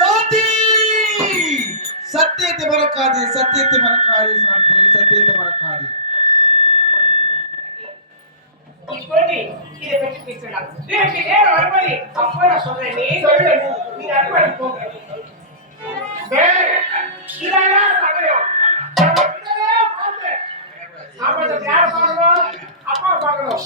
சாந்தி சத்தியத்தை மறக்காது, சத்தியத்தை மறக்காது, சாந்தி சத்தியத்தை மறக்காது. இப்போது இதை பற்றி பேசலாம். எனக்கு நேரம் வரும்போது அப்போ நான் சொல்றேன். நீ சொல்லு, நீ அறுபடி போங்க. இதெல்லாம் சமயம். சாப்பாடு யாரை பார்க்கணும்? அப்பா பார்க்கணும்.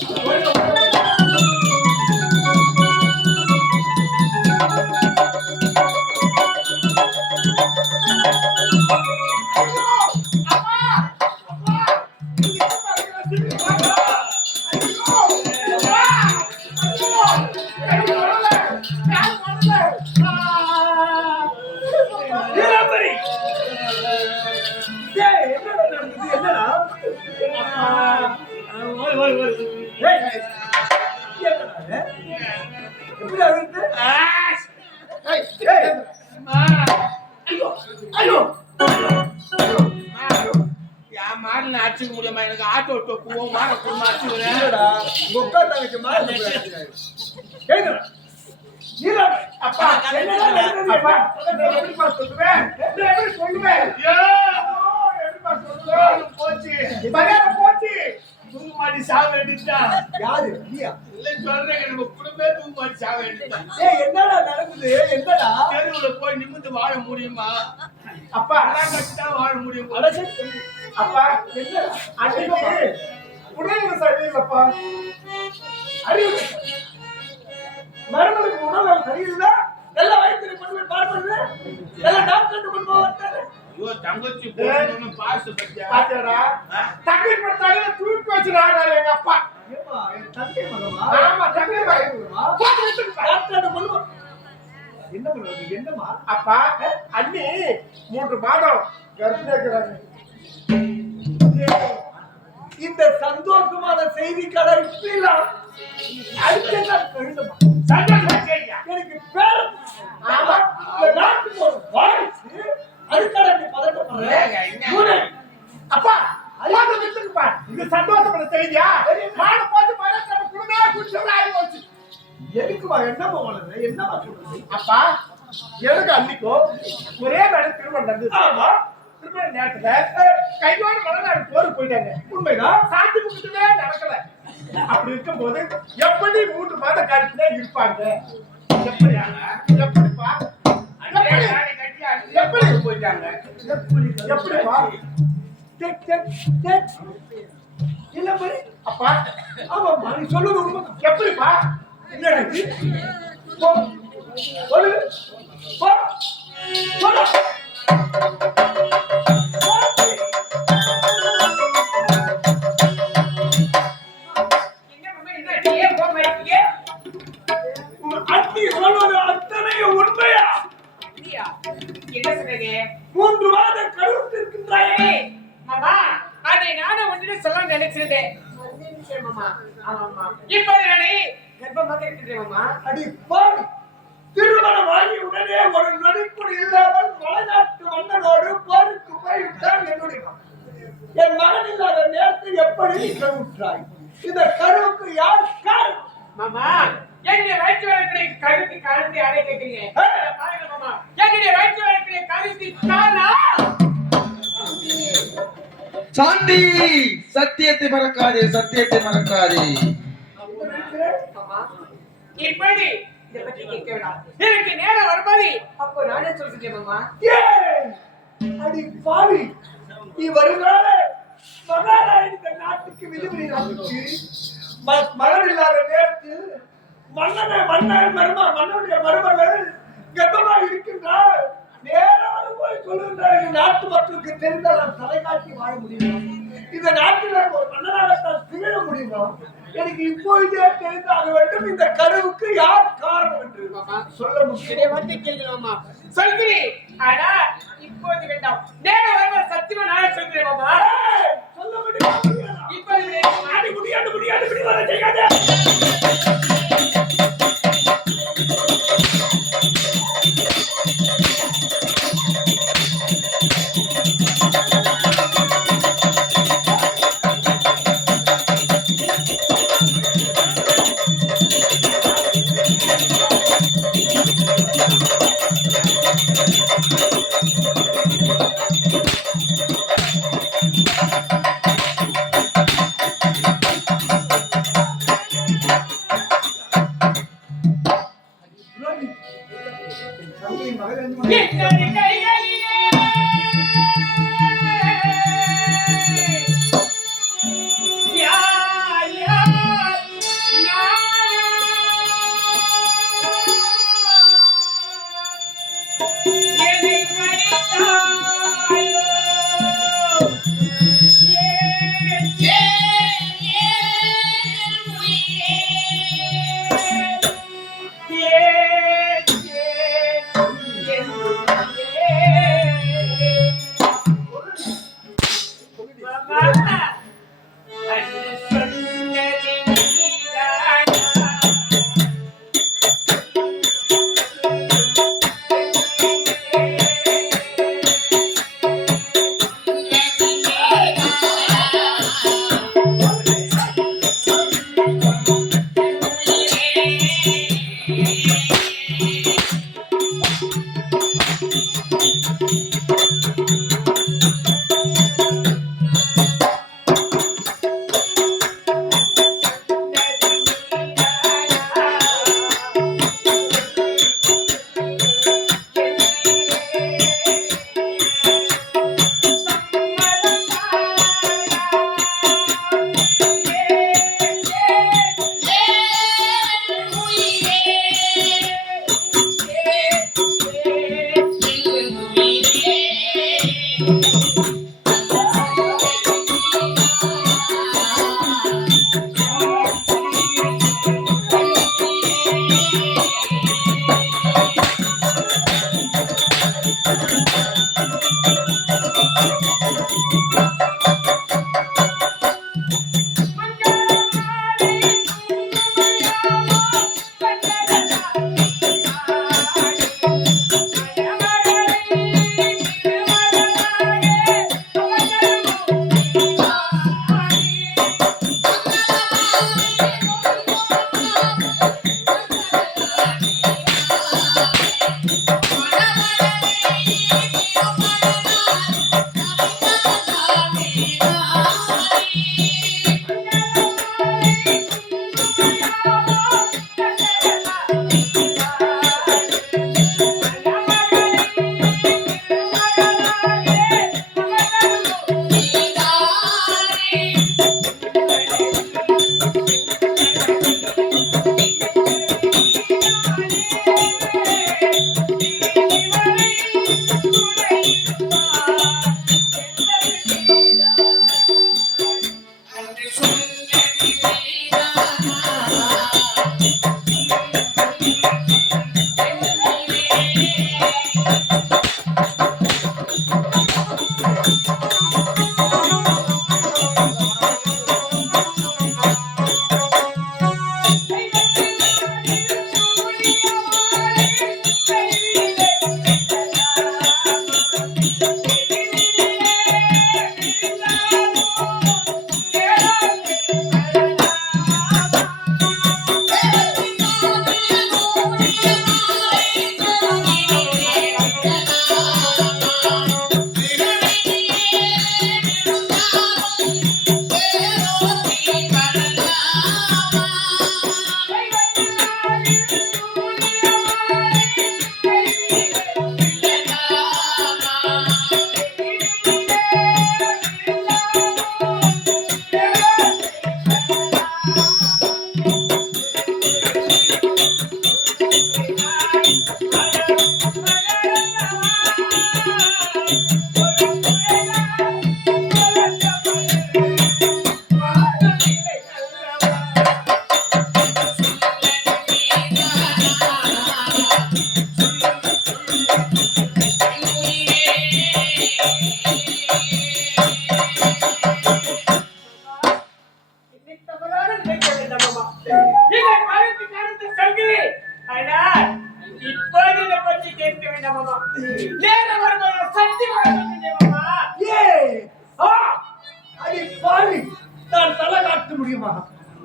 அடிச்சுக்க முடியுமா? எனக்கு ஆட்டோ போவோம் மாற குடும்பம் அடிச்சுக்கிறேன். அப்பா போச்சு தூமாடி சாவ வேண்டியதா? யாரு இல்ல சொல்றேன், நம்ம குடும்பமே தூமாடி சாவ வேண்டியதா? என்னடா நடக்குது? என்னடா தெருவுல போய் நிமிந்து வாழ முடியுமா? அப்பா கட்டிதான் வாழ முடியும். அப்பா என்ன அன்னைக்கு உடல் சரியில்லப்பா, அறிவு மருமலுக்கு உடல் சரியில்லை. நல்ல வயிற்று கொண்டு போய் பார்ப்பது நல்ல டாக்டர் கொண்டு போவாரு. ஐயோ தங்கச்சி போறணும் பாஸ் பத்தியா பாத்தடா? தங்கச்சி பத்தால தூக்கி வச்சிராடா எங்க அப்பா. ஏமா என் தங்கை மகமா? ஆமா தங்கை மகமா. டாக்டர் கொண்டு போ. என்ன பண்றது? என்னமா அப்பா? அண்ணி 3 மாதம் கர்ப்பிணியா இருக்காங்க. இந்த சந்தோஷமான செய்தி கடை இப்படில அதுக்கெல்லாம் கழுதமா சந்தோஷமா செய்யா எனக்கு பேர். ஆமா இந்த நாட்டுக்கு ஒரு வாரிசு அதுக்காக நீ பதட்டப்படுற. அப்பா அல்லாத விட்டுப்பா, இது சந்தோஷமான செய்தியா? மாடு போட்டு மரத்தன குடுமே குடிச்சவள ஆயி போச்சு. எதுக்குமா என்னமா வளருது? என்னமா சொல்றது? அப்பா எனக்கு அன்னிக்கோ ஒரே மேல திருமணம் நடந்தது. ஆமா திருமண நேரத்துல கையோட மலநாடு போருக்கு போயிட்டாங்க. உண்மைதான், சாந்தி முகத்துவே நடக்கல. அப்படி இருக்கும்போது எப்படி 3 மாத காலத்துல இருப்பாங்க? எப்படிப்பா எப்படி போயிட்டாங்க? எப்படிப்பா இல்ல மாதிரி அப்பா? ஆமா நீ சொல்லுவது உண்மை. எப்படிப்பா? என்னடா சொல்லு சொல்லு. உண்மையா? என்ன சொல்றீங்க? 3 மாத கருவுற்று இருக்கின்றாயே மாமா. அதை நானும் ஒன்றிலே சொல்ல நினைச்சிருந்தேன் மாமா. ஆமா இப்போது நானே கர்ப்பமாக இருக்கிறேன் மாமா. அடி பாவி, திருமணம் ஆகி உடனே ஒரு நடிப்பு இல்லாமல் மலைநாட்டு மன்னனோடு போருக்கு போய்விட்டான் என்னுடைய என் மகன் இல்லாத நேரத்தில் எப்படி கருவுற்றாய்? இந்த கருவுக்கு யார் காரணம்? மாமா என்னுடைய வயிற்று வளர்க்கிற கருத்து காரணத்தை யாரை கேட்கிறீங்க? பாருங்க மாமா, என்னுடைய வயிற்று வளர்க்கிற கருத்து காரணம் சாந்தி சத்தியத்தை மறக்காதே, சத்தியத்தை மறக்காதே. இப்படி இதை பற்றி கேட்க வேண்டாம். எனக்கு நேரம் வரும்போது அப்போ நானே சொல்கிறேன் மாமா. அடி பாவி, நீ வருங்கால மகாராணி நாட்டுக்கு விடுமுறை நடந்துச்சு. மகன் இல்லாத நேரத்தில் மன்னனுடைய மருமகள் கர்ப்பமாக இருக்கின்றார். நேராக போய் சொல்லுகின்றார், நாட்டு மக்களுக்கு தெரிந்தால் நான் தலை காட்டி வாழ முடியும். இந்த நாட்டில் ஒரு மன்னனாகத்தான் திகழ முடியும். எனக்கு இப்போதே தெரிந்தாக வேண்டும் இந்த கருவுக்கு யார் காரணம் என்று சொல்ல முடியும். கேள்வி சொல்கிறேன், ஆனா இப்போது வேண்டாம். நேரம் வருவார் சத்தியமா நானே சொல்கிறேன் மாமா. சொல்ல முடியும் இப்போது முடியாது செய்யாத.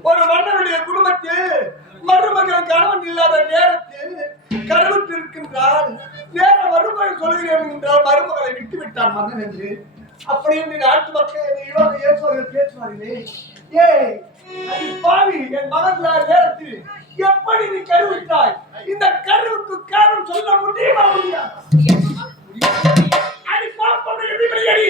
ஒரு மன்னருடைய குடும்பத்தில் மருமகன் கணவன் இல்லாத நேரத்தில் கருவுற்றிருக்கின்றால் நேர மருமகன் சொல்கிறேன் என்றால் மருமகளை விட்டு விட்டார் மகன் என்று அப்படி என்று நாட்டு மக்கள் பேசுவார்களே பாவி என் மகன் நேரத்தில் எப்படி நீ கருவிட்டாய் இந்த கருவுக்கு காரணம் சொல்ல முடியுமா முடியாது அடி பாப்பா எப்படி அடி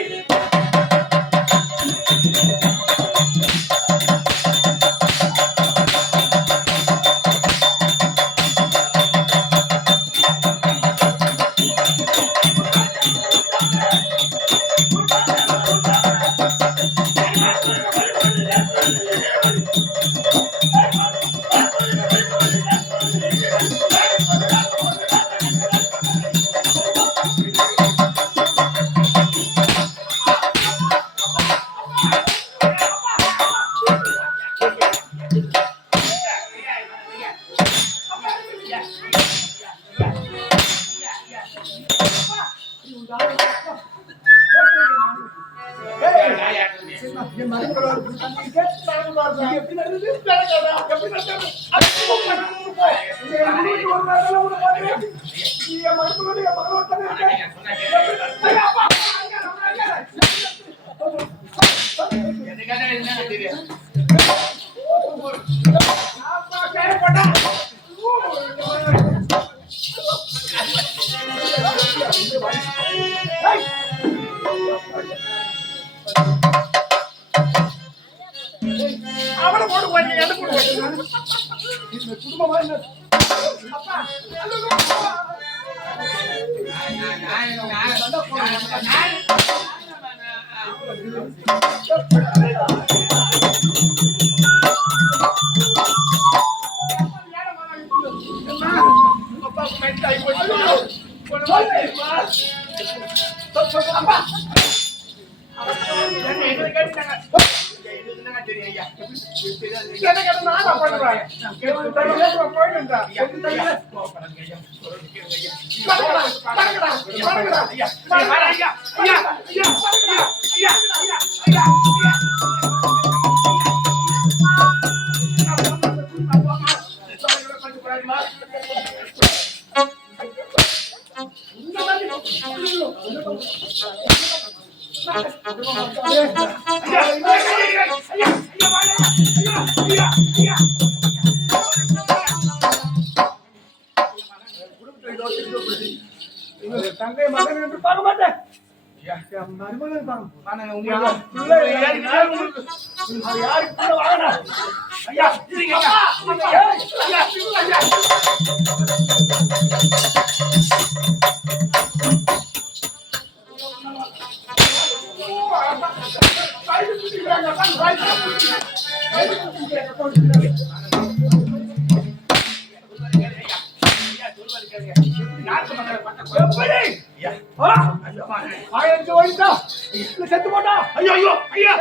அவனை போட்டு போய் என்ன போட்டு குடும்பமா தங்கை மகன் என்று பார்க்க மாட்டேன் செத்து போட்டா ஐயோ ஐயோ ஐயா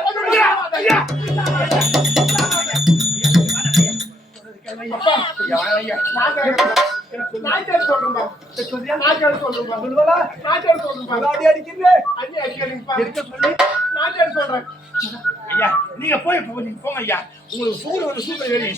ஐயா நீங்க போய் போங்க ஐயா உங்களுக்கு சூடு சூப்பர் வேலை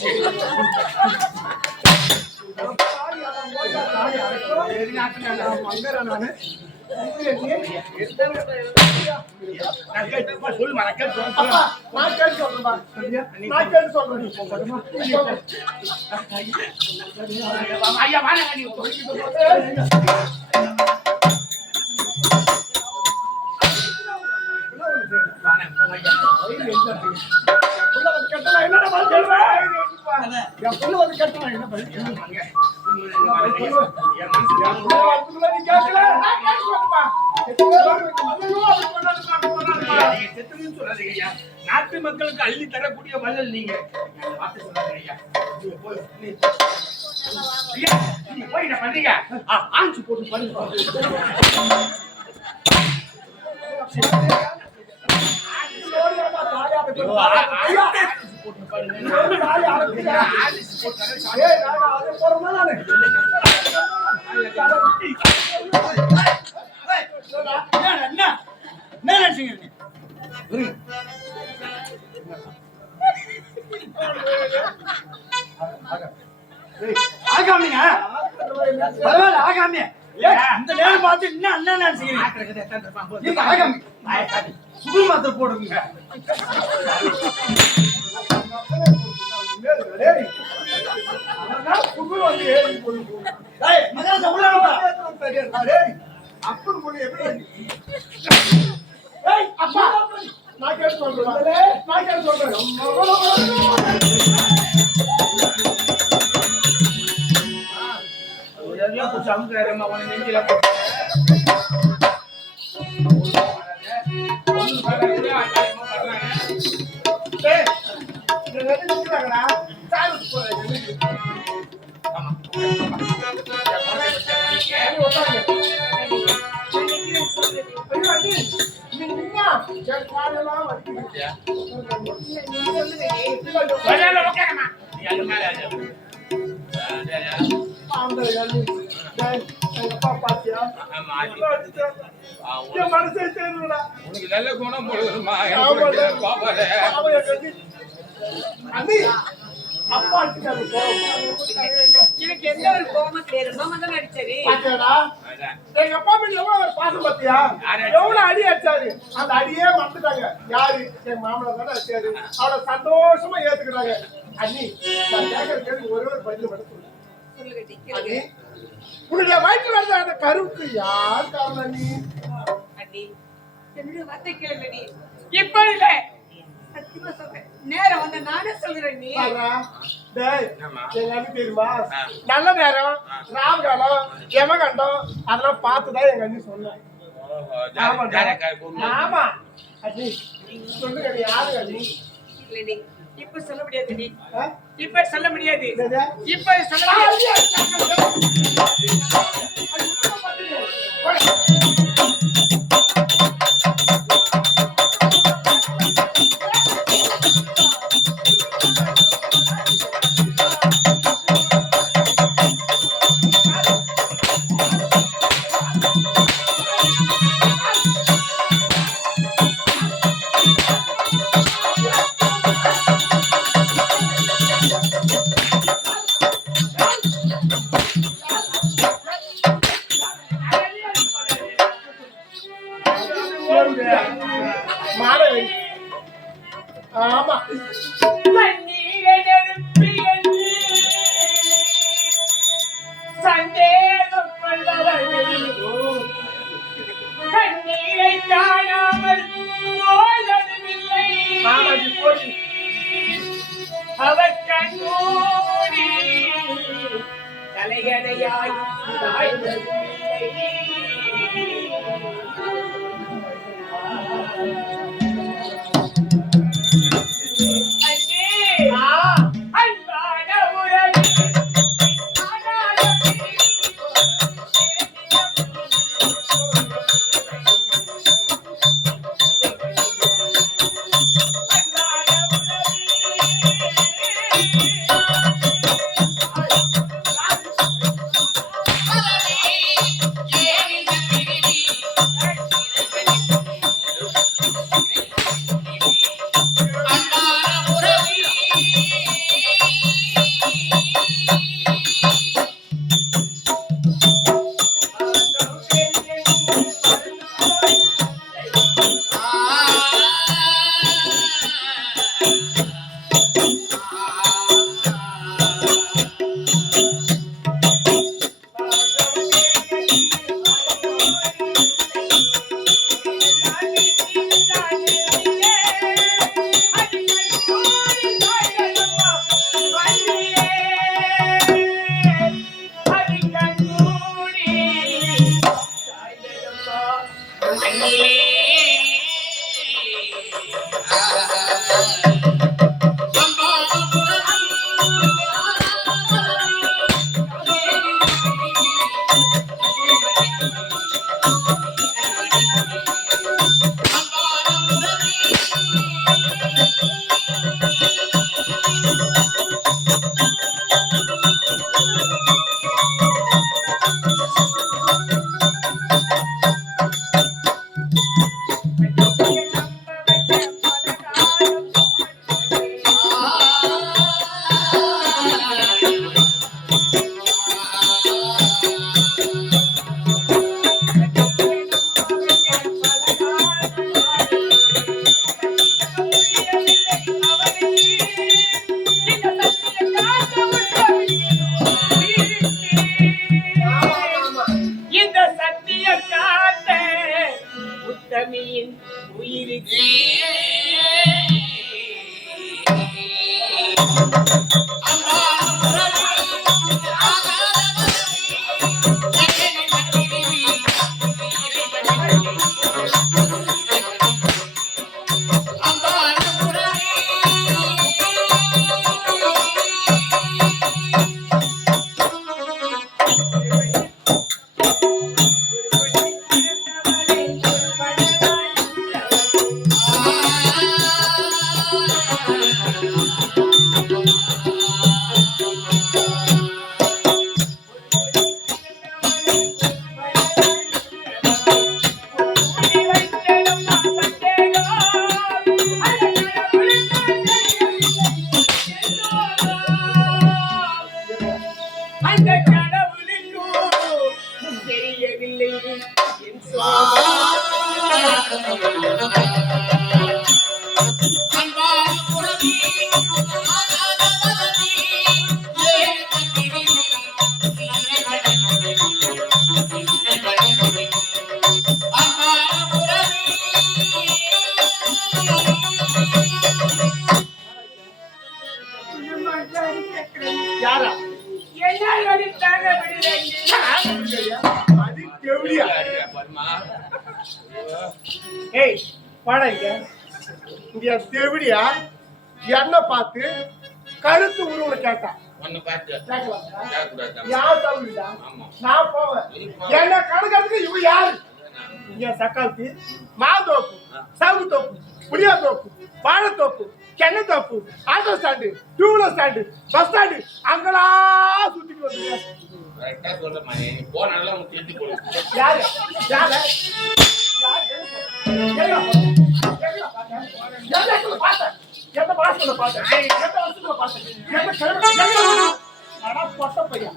நாட்டு மக்களுக்கு அள்ளி தரக்கூடிய வள்ளல் நீங்க போய் பண்றீங்க ஆஞ்சு போட்டு பண்ணுங்க ஆகாமிங்க பரவாயில்ல ஆகாமிய இந்த நேரம் பார்த்து என்ன அண்ணா நினைச்சீங்க ஆகாமி சுகுல் மாத்திரை போடுங்க சுகுல் வந்து எப்படி ஏய் அப்பா நான் கேட்டு சொல்றேன் நான் கேட்டு சொல்றேன் சமுதாயமா உன நெஞ்சில உனக்கு நல்ல குணம் போடுமா அப்பா எனக்கு எந்த ஒரு கோபம் கிடையாது. மாமா தான் அடிச்சாரு. எங்க அப்பா மேல எவ்வளவு ஒரு பாசம் பாத்தியா எவ்வளவு அடி அடிச்சாரு அந்த அடியே மறந்துட்டாங்க யாரு எங்க மாமனார் தானே அடிச்சாரு அவளை சந்தோஷமா ஏத்துக்கிட்டாங்க அண்ணி நான் கேட்கற கேள்வி ஒரே ஒரு பதில் மட்டும் சொல்லு சொல்லுங்க டி, அண்ணி கேளுங்க. உன்னுடைய வயிற்றுல இருந்த அந்த கருவுக்கு யார் காரணம் அண்ணி அண்ணி, என்னுடைய வார்த்தை கேளுங்க டி. இப்ப இல்ல. சத்தியமா சொல்றேன். நேரம் வந்து நானே சொல்றேன் நீ. பாருடா, டேய் எங்க அண்ணி தெரியுமா நல்ல நேரம் ராமகாலம் யமகண்டம் அதெல்லாம் பார்த்துதான் எங்க அண்ணி சொன்னேன் ஆமா அண்ணி சொல்லுங்க அண்ணி யாரு அண்ணி இல்ல டி, இப்ப சொல்ல முடியாது டி. ஆ? இப்ப சொல்ல முடியாது. என்னது? இப்ப சொல்ல முடியாது. மாணவி ஆமா தண்ணீரை நிரப்பி என்று சந்தேகம் கொள்பவர்கள் கண்ணீரை காணாமல் போததுமில்லை. ஆமாடி போடி அவர் கண்மூடி தலைகணையாய் சாய்ந்ததில்லை. அண்ணே, அன்பான உறவே, ஆனாத அவனுக்கு இந்த சத்திய காத்த உண்மை அந்த கடவுளுக்கும் தெரியவில்லை என் சோகம். யாரா? என்னால் வலித்தாக விடுதலை. அது கேவலியா? பர்மா ஏய் வாடா இங்க தேவடியா என்ன பார்த்து கழுத்து உருவனை கேட்டா ஒன்னு பார்த்து கேட்கலாம் கேட்கக்கூடாது. யார் தவிரா ஆமா. நான் போவேன் என்ன கணக்கு இவ யாரு இங்க சக்காத்தி மாதோப்பு சவுக்கு தோப்பு புளியா தோப்பு வாழைத்தோப்பு சென்னை தோப்பு auto stand two wheeler stand bus stand அங்கடா சுத்திட்டு வந்து கரெக்டா சொல்றமா நீ போனால உனக்கு திருப்பி கொடு. யாரு யாரு எந்த மாசத்துல பார்த்தேன் எந்த வருஷத்துல பார்த்தேன் எந்த கிழமை பையன்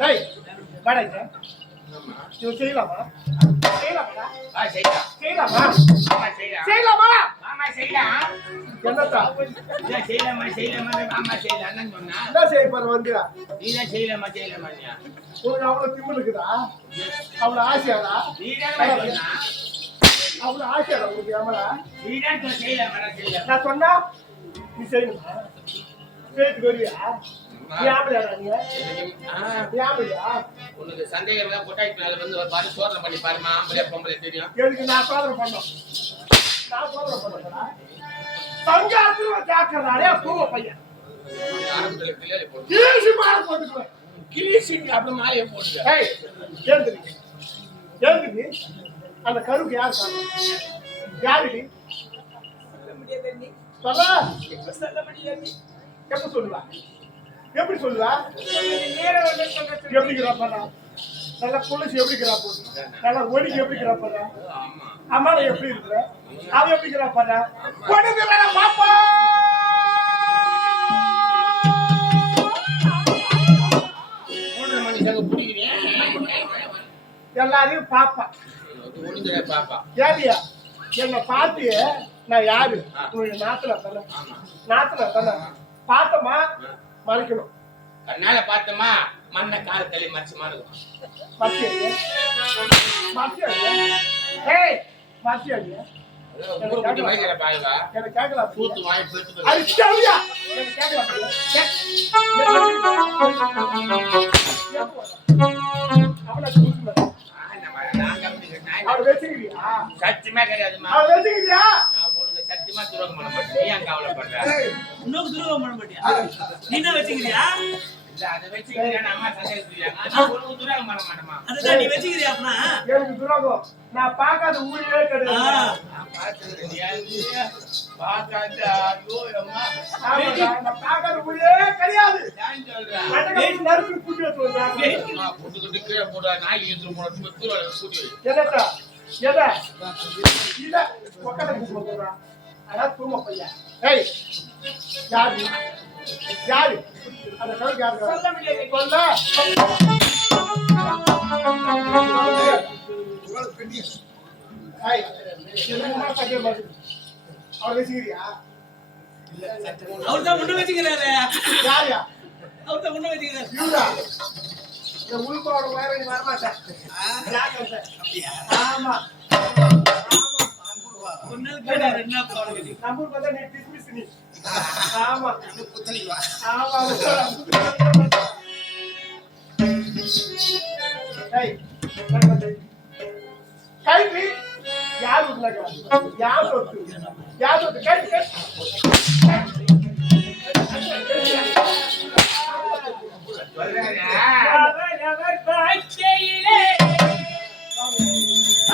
டேய் வாடகைங்க இவன் செய்யலாமா செய்யலாமா செய்யலாம். செய்யலாமா ஆமா செய்யலாம். செய்யலாமா ஆமா செய்யலாம். என்னத்தா இல்ல செய்யலாமா செய்யலாமா ஆமா செய்யலாம்னு சொன்னா என்ன செய்ய போற வந்து நீதான் செய்யலாமா செய்யலாமான்யா. உனக்கு அவ்வளவு திமிரு இருக்குதா அவ்வளவு ஆசையாடா நீதான் சொன்னா அவ்வளவு ஆசையாடா உனக்கு ஏமலா நீதான் செய்யலாமா செய்யலாம். நான் சொன்னா நீ செய்யணுமா செய்து வருவியா நீ ஆம்பளையாடா நீ நீ ஆம்பளையா உனக்கு சந்தேகம் இருந்தா கொட்டாய்க்கு வந்து ஒரு பாரு சோதனை பண்ணி பாருமா ஆம்பளையா பொம்பளை தெரியும். எதுக்கு நான் சோதனை பண்ணோம் நான் சோதனை பண்ணா சங்காத்துல ஜாக்கிரதாடே பூவ பையன் ஆரம்பத்துல கிளியாலே போட்டு கீசி மாற போட்டுக்குவேன் கிளிசிங்க அப்படி மாலையை போட்டு ஏய் ஏந்துடி அந்த கருக்கு யார் காரணம் யாருடி சொல்ல முடியாது அண்ணி. சொல்ல சொல்ல முடியாது. எப்ப சொல்லுவா எப்படி சொல்லுவா நேரம் வந்து சொல்ல எப்படி கிராப்பா நல்லா புளிச்சு எப்படி கிராப்பா நல்லா ஒடிக்கு எப்படி கிராப்பா ஆமா அம்மாவை எப்படி இருக்கிற அவ எப்படி கிராப்பா கொடுக்குற பாப்பா மூணு மனுஷங்க பிடிக்கிறேன் எல்லாரையும் பாப்பா ஒழுங்குற பாப்பா ஏலியா என்ன பார்த்து நான் யாரு உங்களுடைய நாத்துல தானே நாத்துல தானே பார்த்தமா மறைக்கணும் கண்ணால பார்த்தமா மண்ணை கால் தள்ளி மறைச்சு மாறுவோம். மத்திய மத்திய ஏய் மத்திய ஊரு குட்டி வயசுல பாருங்க எனக்கு கேட்கலாம் சூத்து வாய் போயிட்டு அது கேளியா எனக்கு கேட்கலாம் அவளை கூப்பிட்டு அவளை வச்சுக்கிறியா சத்தியமா கிடையாதுமா. அவளை வச்சுக்கிறியா நான் உனக்கு சத்தியமா துரோகம் பண்ண மாட்டேன். நீ ஏன் கவலைப்படுற? இன்னும் துரோகம் பண்ண மாட்டியா? நீ என்ன வச்சுக்கிறியா? இல்ல அதை வச்சுக்கிறேன் அம்மா சந்தேகிக்கிறாங்க. நான் உனக்கு துரோகம் பண்ண மாட்டேமா. அதுதான் நீ வச்சுக்கிறியா அப்படின்னா? எனக்கு துரோகம் நான் பார்க்காத ஊரே கிடையாது நான் பார்த்துக்கிறேன். பார்க்காத ஐயோ அம்மா ஆமாடா, நான் பார்க்காத ஊரே கிடையாது ஏன் சொல்றேன்? மண்டபத்துல நறுக்கு கூட்டி வச்சுருந்தேன் அம்மா புட்டுக்கிட்டு கீழே போடுவா நாய் எடுத்து போட தூரம் கூட்டி வை. என்னடா எதை இல்ல பக்கத்துல கூப்பிட்டு போறான் அதான் தூம பையன் ஏய் யாரு யாரு அந்த கவுக்கு யாரு சொல்ல முடியாது. சொல்ல ஏய் என்ன சக்கே மாதிரி அவளை வச்சுக்கிறியா அவர்தான் முன்ன வச்சுக்கிறாரு. யாரியா அவர்தான் முன்ன வச்சுக்கிறாரு. இவரா இந்த உள்போட வேற நீ வரமாட்டேன் ஜாக்கிரதை ஆமா ஒரு நாள் கேட்டாரு என்ன அவனுக்கு. நம்பர் பார்த்தா நீ டிஸ்மிஸ் நீ ஆமா ஆமா ஏய் கைவி யார் உட்லங்க யார் சொத்து கை அவர் வாழ்க்கையிலே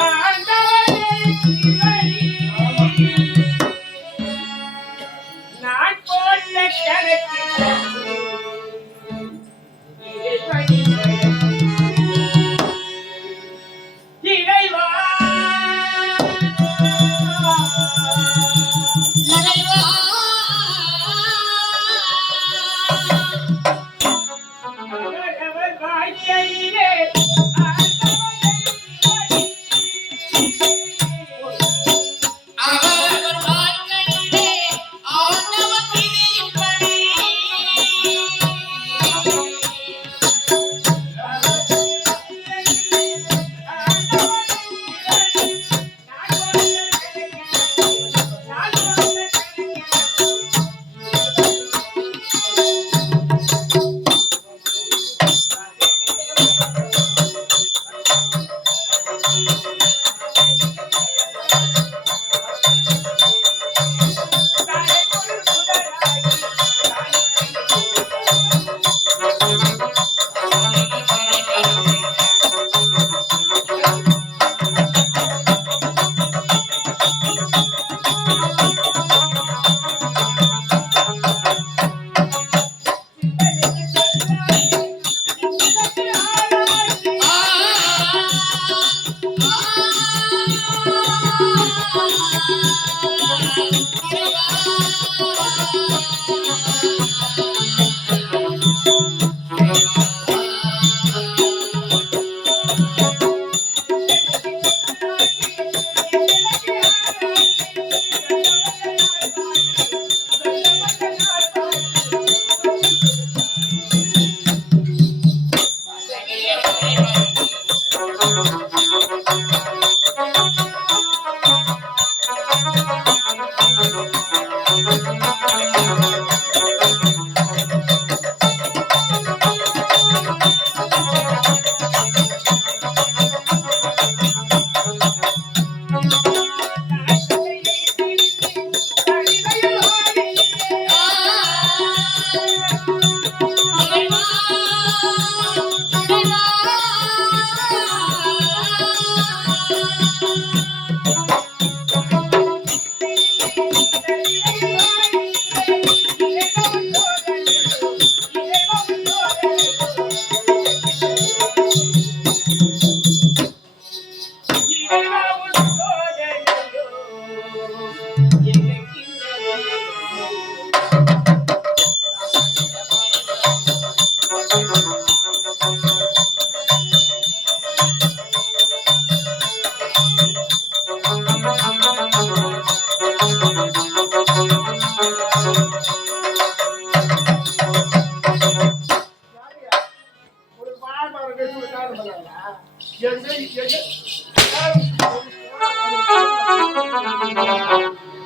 ஆண்டவனே சிவனே. நான் போட்ட கணக்கு இறைவா அவர்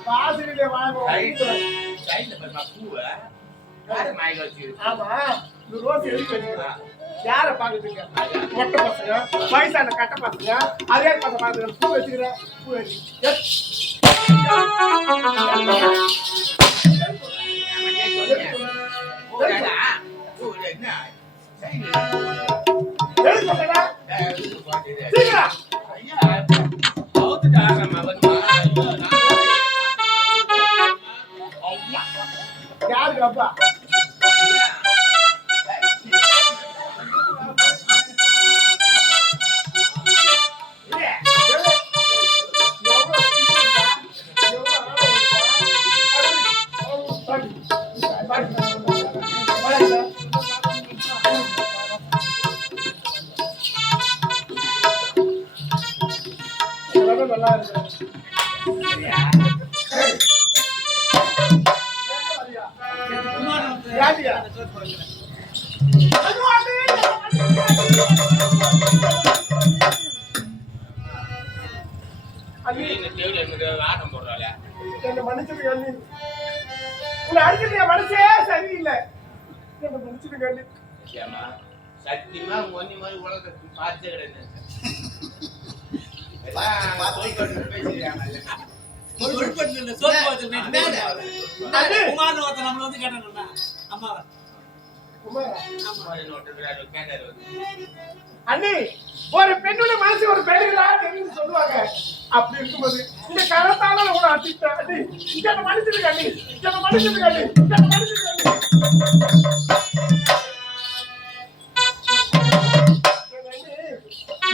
வாசலிலே வாங்க. சைடுல பாருமா பூவை. யாரு மாயில வச்சிருக்கு? ஆமா, இந்த ரோஸ் எதுக்கு வச்சிருக்க? யார பாக்குறீங்க? மொட்டை பசங்க, வயசான கட்ட பசங்க, அதே பசங்க பாக்குற பூ வச்சுக்கிற பூ வச்சு. பூடா. பூ என்ன? சைடுல. எதுக்கு பசங்க? சீக்கிரம். ஐயா, அவுத்துட்டாரம்மா வந்துமா. ஐயா. யாருக்கு அப்பா? நல்லா இருக்கு. யாரியா? அண்ணி இந்த தேவடி எனக்கு ஆட்டம் போடுறாளே. என்ன மன்னிச்சிருங்க அண்ணி. உன்னை அடிச்சிருக்க மனசே சரியில்லை. என்ன மன்னிச்சிருங்க அண்ணி. ஏமா சத்தியமா ஒன்னி மாதிரி உலகத்துக்கு பார்த்தே கிடையாது. எல்லாம் போய் கொண்டு பேசிடுறாங்க. குமார் ஒருத்தர் நம்மள வந்து கேட்டானா அம்மாவை அண்ணி, ஒரு பெண்ணுடைய மனசு ஒரு பெண்ணுங்களா தெரிஞ்சு சொல்லுவாங்க. அப்படி இருக்கும்போது இந்த கரத்தால உங்களை அடிச்சிட்டேன் அண்ணி. இங்க மன்னிச்சிருக்க அண்ணி. இங்க மன்னிச்சிருக்க அண்ணி. இங்க மன்னிச்சிருக்க அண்ணி.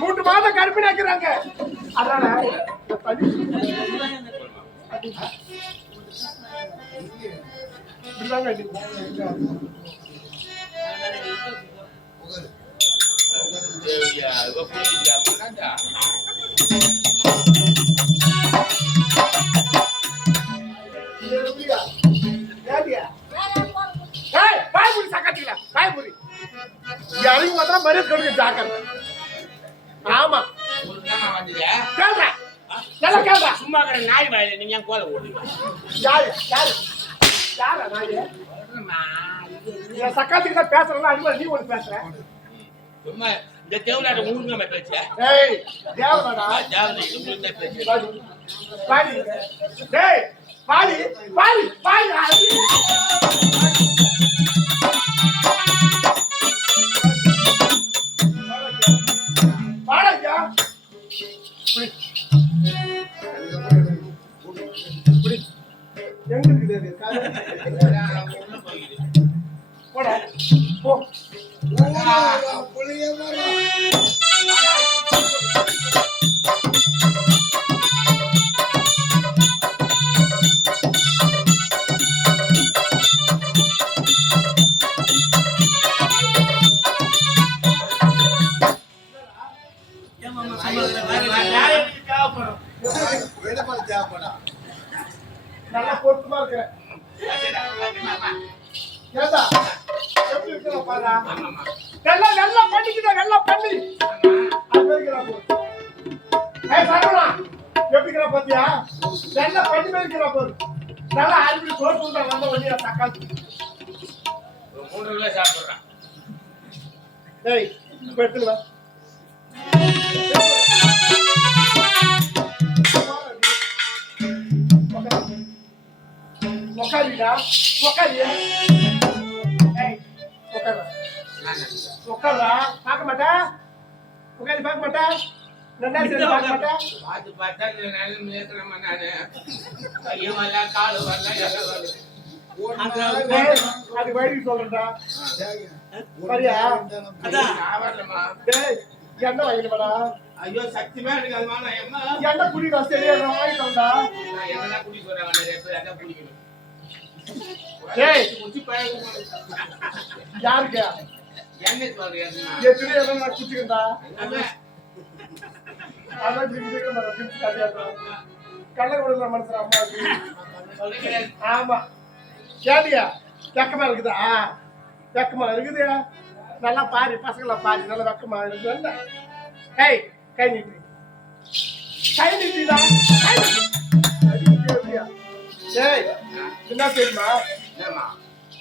3 மாதம் கர்ப்பிணி ஆக்குறாங்க. அதனால இப்படிதாங்க அண்ணி. எப்படியா? ஏடியா? ஏய், பாய்புரி சக்காத்திக்கல, பாய்புரி. இறங்கி மாத்திரம் மரியாதை கொடுக்க ஜாக்கிரதை. ஆமா. கேள்றா. எல்லாம் கேள்றா. சும்மா கடை நாய் வாயில நீங்க ஏன் கோல ஓடுறீங்க? யாரு? யாரா நாயே? நான் சக்காத்திக்கிட்ட பேசுறேன்னா அது மாதிரி நீ ஒண்ணு பேசுற. சும்மா இந்த தேவலாட்ட உங்களுக்கு நம்ம பேச்சு. ஏய், தேவனாடா. தேவதை இது உங்களுக்கு தான் பேச்சு. பாடி. டேய், பாடி. பாடா. எங்க இருக்குது அது? போடா. போ. புளிய மரம் ஏன் மாமா சமாளிக்கிற தேவைப்படும். விடுபட தேவைப்படா நல்லா பொறுத்துமா இருக்கிற. ஏண்டா? எப்படி இருக்கிற பாரா? நல்லா பண்ணிக்கிட்ட, நல்லா பண்ணி. அது இருக்கிறா போது. ஏய் சரவணா, எப்படி இருக்கிற பாத்தியா? நல்லா பண்ணி இருக்கிறா போது. நல்லா ஆல்ரெடி சோறு வந்த வண்டியா தக்காளி. 3 கிலோ சாப்பிடுறான். டேய், இப்ப எடுத்துட்டு வா. உக்காரிடா, உக்காரி. ஏய், உக்காரா. உக்காரா, பார்க்க மாட்டா? உக்காரி பார்க்க மாட்டா? நல்லா சரி பார்க்க மாட்டா? பார்த்து பார்த்தா நல்ல மேற்கிறமா நானு. கையும் வரல, காலும் வரல, எல்லாம் வரல. டேய், அது வழி சொல்றேன்டா. சரியா? அதான். நான் வரலம்மா. டேய், என்ன வாங்கிடுவாடா? ஐயோ சத்தியமா எனக்கு அது வேணாம். எம்மா என்ன குடிடா, சரியா வாங்கிட்டோம்டா. நான் என்னதான் குடி சொல்றாங்க, நிறைய பேர் அதான் குடிக்கணும். ஏய், குச்சி பழகும் யாருக்கு? என்ன சொல்றீங்க? எத்தனை இடம் நான் குடிச்சுக்கிட்டா? அதான் ஜிம்மிக்கு நான் ஜிம்மிக்கு கட்டியாடுறா. கள்ள கொடுக்குற மனுஷன் அம்மாவுக்கு. ஆமா. கேட்டியா? வெக்கமா இருக்குதா? வெக்கமா இருக்குதா? நல்லா பாரு, பசங்கள பாரு, நல்லா வெக்கமா இருக்குது. ஏய், கை நீட்டு. கை நீட்டிடா. ஏய், என்ன தெரியுமா? என்னம்மா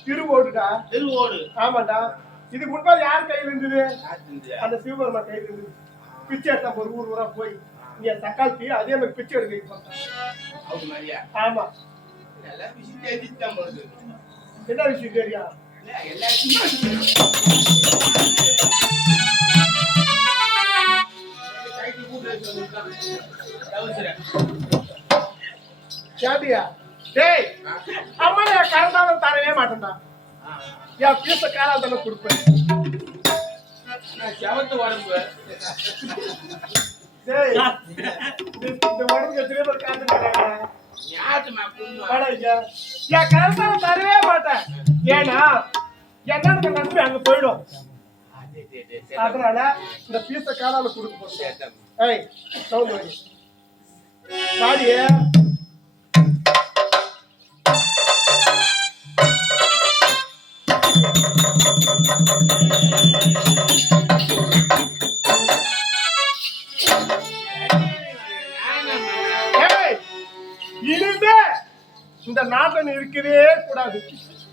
திருவோடுடா. திருவோடு ஆமாண்டா. இதுக்கு முன்னாடி யார் கையில இருந்தது? காத்துந்தியா? அந்த சிவபெருமா கையில இருந்தது. பிச்சை எடுத்தா ஒரு ஊரா போய் நீ தக்காளி அதே மாதிரி பிச்சை எடுக்க பார்த்தான். அவங்க மாதிரியா? ஆமா. நல்லா விஷயம் தெரிஞ்சுதான் போகுது. என்ன விஷயம் தெரியா? இல்ல, எல்லாத்தையும் கைக்கு கூட்டு சொல்லிருக்கான். தவிர்க்கிறேன். கேட்டியா? டேய், அம்மா நான் கலந்தாலும் தரவே மாட்டேன்டா. என் பீச காலால் தானே கொடுப்பேன். நான் செவத்து உடம்பு. டேய், இந்த உடம்புக்கு எத்தனை பேர் காத்துக்கிறாங்க? ஞாபகமா புண்ணு. என் கலந்தாலும் தரவே மாட்டேன். ஏன்னா என்னன்னு நம்பி அங்க போயிடும். அதனால இந்த பீச காலால கொடுக்க போறேன். ஏய், சவுண்ட் வாடி. வாடியே. இனிமே இந்த நாட்டில் இருக்கவே கூடாது.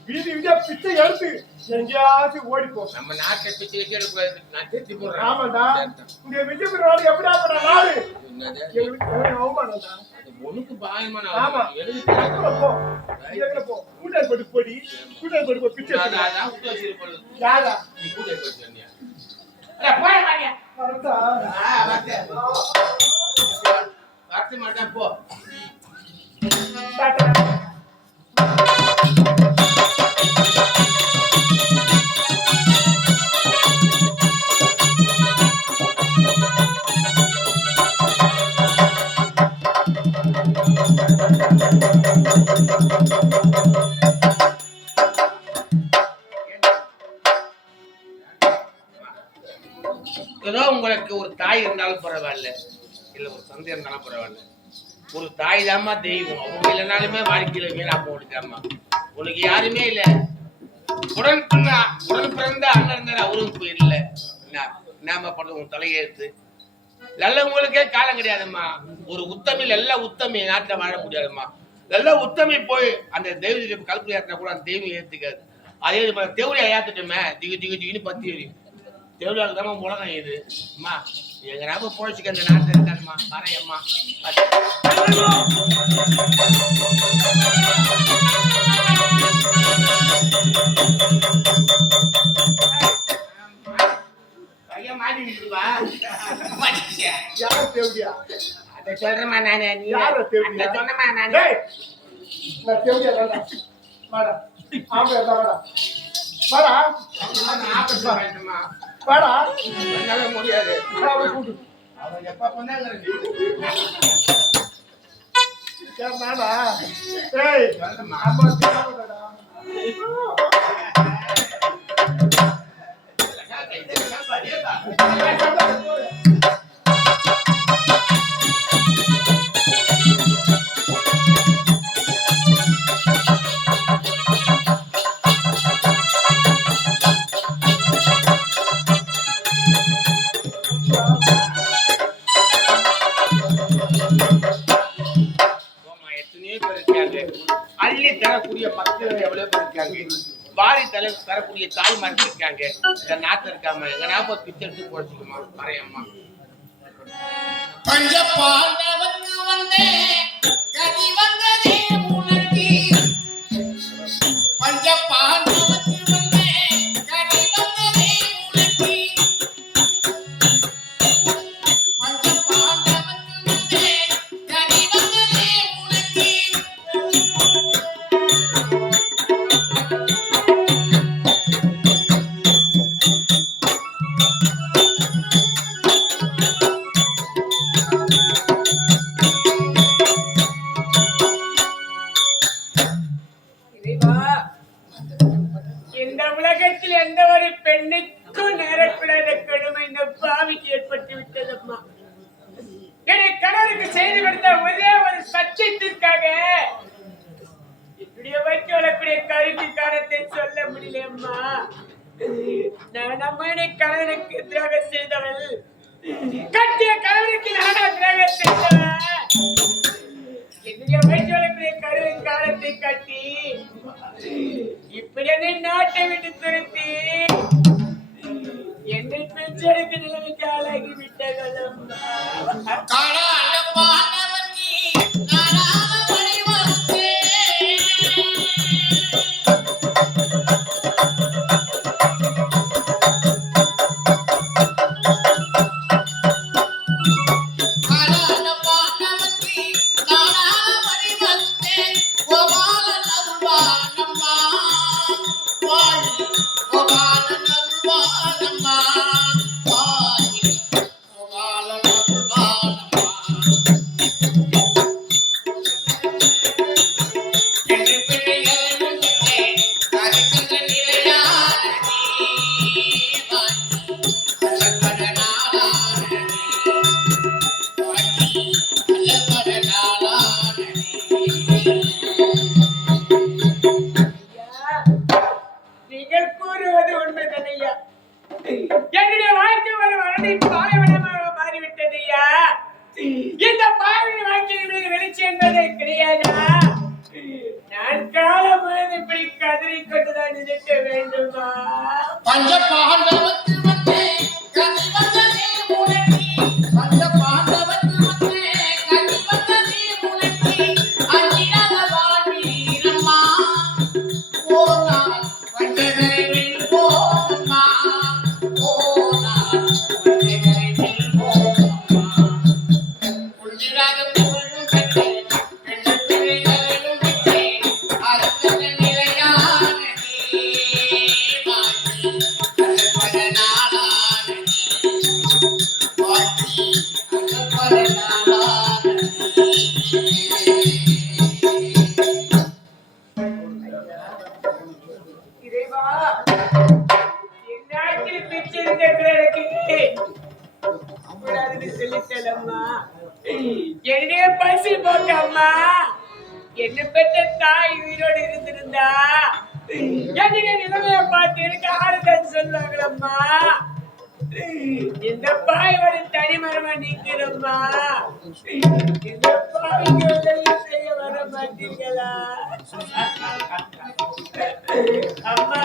வீதி வீதியா பிச்சை எடுத்து எங்கேயாச்சும் ஓடிப்போ. நம்ம நாட்டை பிச்சை எடுக்கூடாது. நான் திருத்தி போடுறேன். ஆமாண்டா. இந்த விஜயபுரி நாடு எப்படியா பண்ண நாடு? என்னது? எங்களுக்கு அவமானம்டா. உனக்கு பாயமான ஆமா. போ. இதுல போ. கூட்டாளி போட்டு போடி. கூட்டாளி போட்டு போ பிச்சை எடுத்து. அதான் விட்டு வச்சிருப்பது. யாரா? நீ கூட போய் சொன்னியா? அட போய் வாங்க. வரதா? வரது. வரது மாட்டா போ. டாடா. ஏதோ உங்களுக்கு ஒரு தாய் இருந்தாலும் பரவாயில்ல, இல்ல ஒரு தந்தை இருந்தாலும் பரவாயில்ல, ஒரு தாய் தாம்மா தெய்வம். அவங்க இல்லைனாலுமே வாழ்க்கையில வீணா போட்டுட்டாம்மா. உனக்கு யாருமே இல்ல, உடன் பிறந்த அண்ணன் இருந்தாரு, அவரும் போயிடல. நாம பண்றது உன் தலையெழுத்து. நல்லவங்களுக்கே காலம் கிடையாதும்மா. ஒரு உத்தமி நல்ல உத்தமி நாட்டில் வாழ முடியாதும்மா. நல்ல உத்தமி போய் அந்த தெய்வ கல்பனை ஏற்றினா கூட அந்த தெய்வம் ஏத்துக்காது. அதே தேவடியா ஏத்துட்டோமே திகு திகு திகுன்னு பத்தி எரியும். தேவடியாவுக்கு தான் உலகம் இது அம்மா. எங்க நாம போச்சுக்க அந்த நாட்டில் இருக்காதுமா. வரையம்மா மாட்டிக்கிட்டுவா யார் தேவடியா? அதை சொல்றமா நானே. நீ யார தேவடியா? சொன்னமா நானே. நான் தேவடியா தானே. வாடா ஆம்பளை இருந்தா வாடா வாடா ஆபரேஷன் பண்ணிட்டுமா வாடா. என்னால முடியாது. அவன் கூட்டு அவன் எப்ப பண்ணாங்க நானா? ஏய் அம்மா தேவடா. அள்ளி தரக்கூடிய மக்கள் எவ்வளவு பேர் இருக்காங்க, வாரி தரக்கூடிய தாய்மார்கள் இருக்காங்க. இந்த நாட்டில் இருக்காம எங்க நாம பிச்சை எடுத்து போச்சுக்குமா மறையம்மா. பஞ்ச பாண்டவர்க்கு வந்தே கதி வந்ததே உனக்கு. பஞ்ச பாண்டவர்க்கு வந்தே கதி வந்ததே உனக்கு. பஞ்ச பாண்டவர்க்கு வந்தே கதி வந்ததே உனக்கு. இந்த உலகத்தில் எந்த ஒரு பெண்ணுக்கும் நேரக்கூடாத கொடுமை இந்த பாவிக்கு ஏற்பட்டு விட்டதம்மா. என்னை கணவருக்கு செய்து கொடுத்த ஒரே ஒரு சத்தியத்திற்காக இப்படிய வைத்து வரக்கூடிய கருத்து காரணத்தை சொல்ல முடியலம்மா. நான் அம்மனை கணவனுக்கு தியாக செய்தவள், கட்டிய கணவனுக்கு நானா தியாக செய்தவள். என்னுடைய வயிற்று வரக்கூடிய கருவின் காலத்தை கட்டி இப்படி என்னை நாட்டை விட்டு துரத்தி என்னை பெற்றெடுக்க நிலைமைக்கு ஆளாகி விட்டதம்மா. காலால பாண்டவர்க்கு நானாக வழிவகுத்தே. காலால பாண்டவர்க்கு நானாக வழிவகுத்தே. கோபாலன் அருள்வானம்மா வாழி. கோபாலன் அருள்வானம்மா வாழி. கோபாலன் அருள்வானம்மா. என்று பிள்ளைகள் முன்னே கருத்துங்க நிலையான நீ வாழி. அல்லக்கடனாளான நீ வாழி. அல்லக்கடனாளான நீங்கள் கூறுவது உண்மைதானையா? என்னுடைய வாழ்க்கை ஒரு வறண்ட பாலைவனமாக மாறிவிட்டதையா. இந்த பாலைவன வாழ்க்கையில் வெளிச்சி என்பதே கிடையாதா? நான் காலம் முழுவதும் இப்படி கதறிக் கொண்டுதான் இருக்க வேண்டுமா? பஞ்ச பாண்டவர்க்கு வந்தே கதி வந்ததே உனக்கு. பஞ்ச பாண்டவர்க்கு வந்தே கதி வந்ததே உனக்கு. அஞ்சிடாத வாழ்வீரம்மா போனார் வஞ்சகரை வெல்வோம்மா. போனார் வஞ்சகரை வெல்வோம்மா. உள்ளிராக புகழும் பெற்றே பெண்ணு பிள்ளைகளும் பெற்றே. அரசன நிலையான நீ வாழி. பசிச்சிருந்த எனக்கு கூடாதுன்னு சொல்லிட்டேனம்மா. என்னைய பசி போட்டம்மா. என்ன பெற்ற தாய் உயிரோடு இருந்திருந்தா என்னுடைய நிலைமைய பார்த்து எனக்கு ஆறுதல் சொல்லுவாங்களம்மா. இந்த பாய் ஒரு தனி மரமா நிக்கிறம்மா. இந்த பாய்க்கு உதவி செய்ய வர மாட்டீங்களா அம்மா?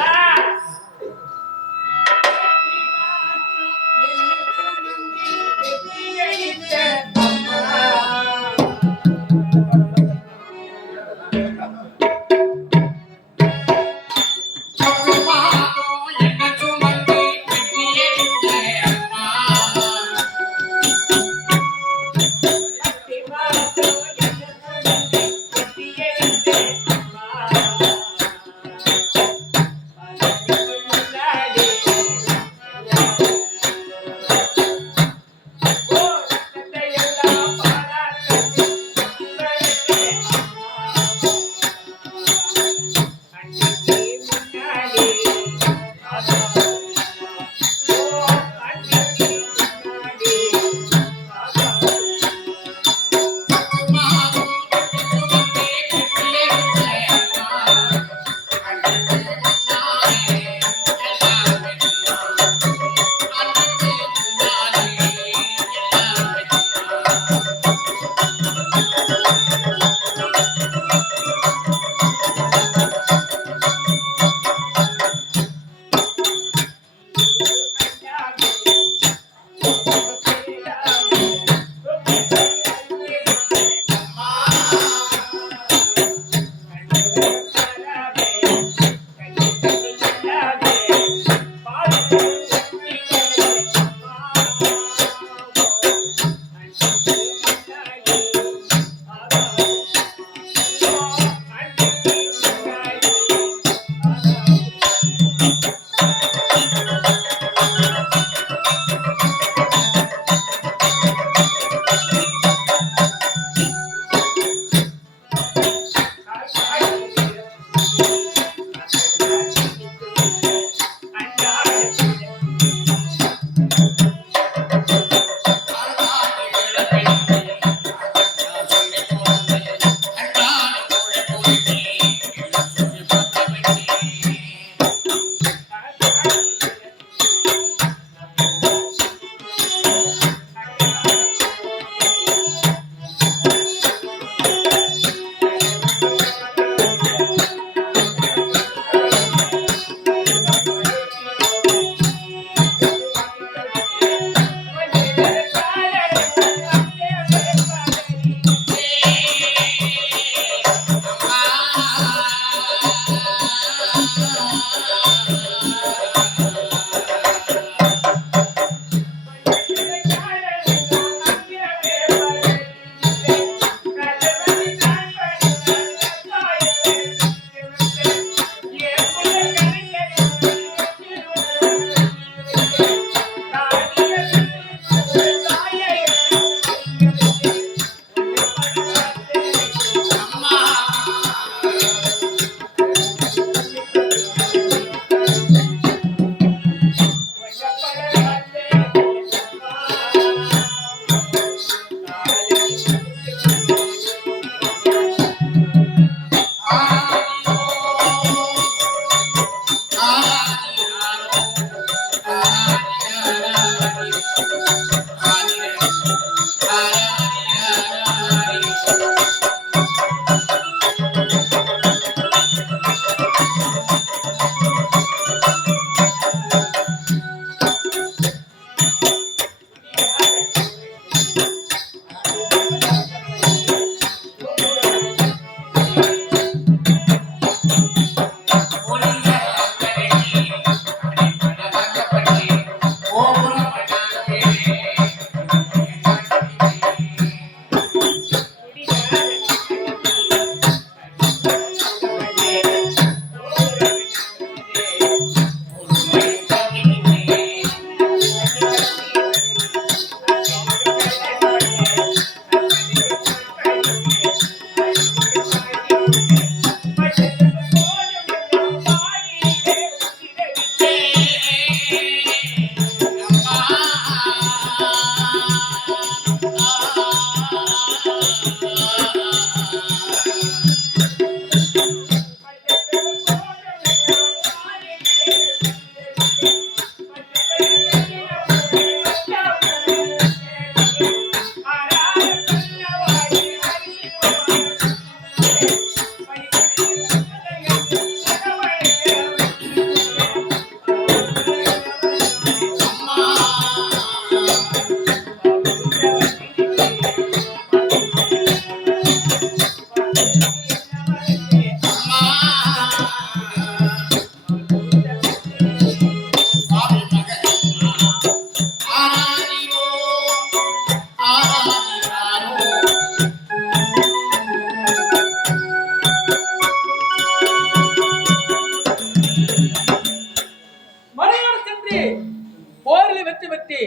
போரில் வெற்றி பெற்று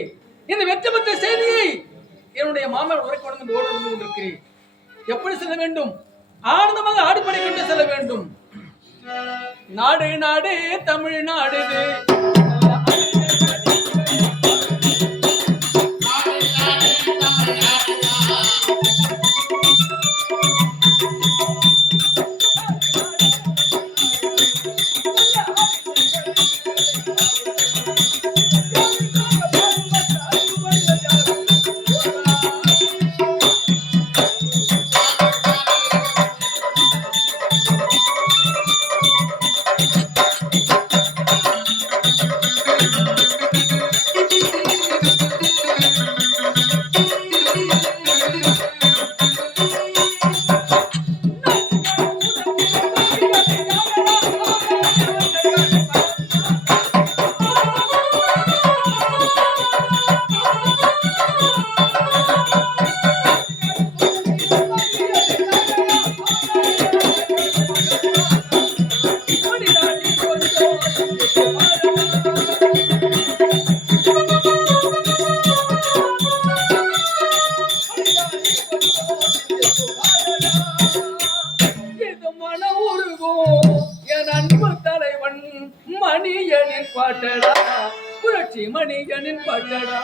இந்த வெற்றி பெற்ற செய்தியை என்னுடைய மாமன் உரைக்க வேண்டும் என்று ஓடி வந்து கொண்டிருக்கிறேன். எப்படி செல்ல வேண்டும்? ஆனந்தமாக ஆடிப்படை கொண்டு செல்ல வேண்டும். நாடு நாடு தமிழ்நாடு மணியனின் பாட்டடா புரட்சி மணியனின் பாட்டடா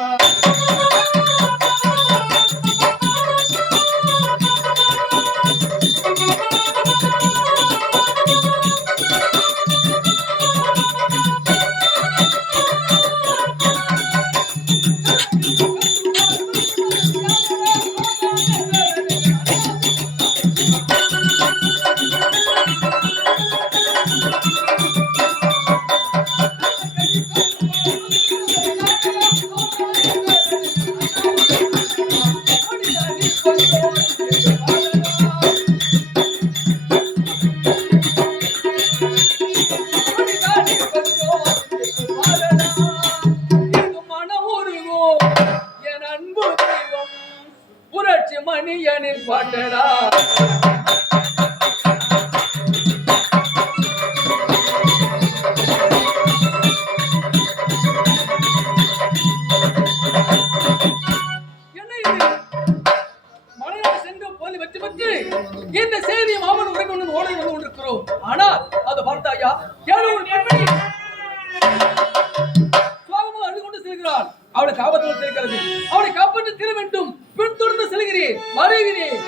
மணியனின் பாட்டடா இந்த செய்தியை மாமன் உரை கொண்டு ஓலை வந்து கொண்டிருக்கிறோம். ஆனால் அதை பார்த்தாயா சுவாகமாக அழுது கொண்டு செல்கிறாள். அவளை காப்பாற்ற இருக்கிறது. அவளை காப்பாற்றி தீர வேண்டும். பின் தொடர்ந்து செல்கிறேன், வருகிறேன்.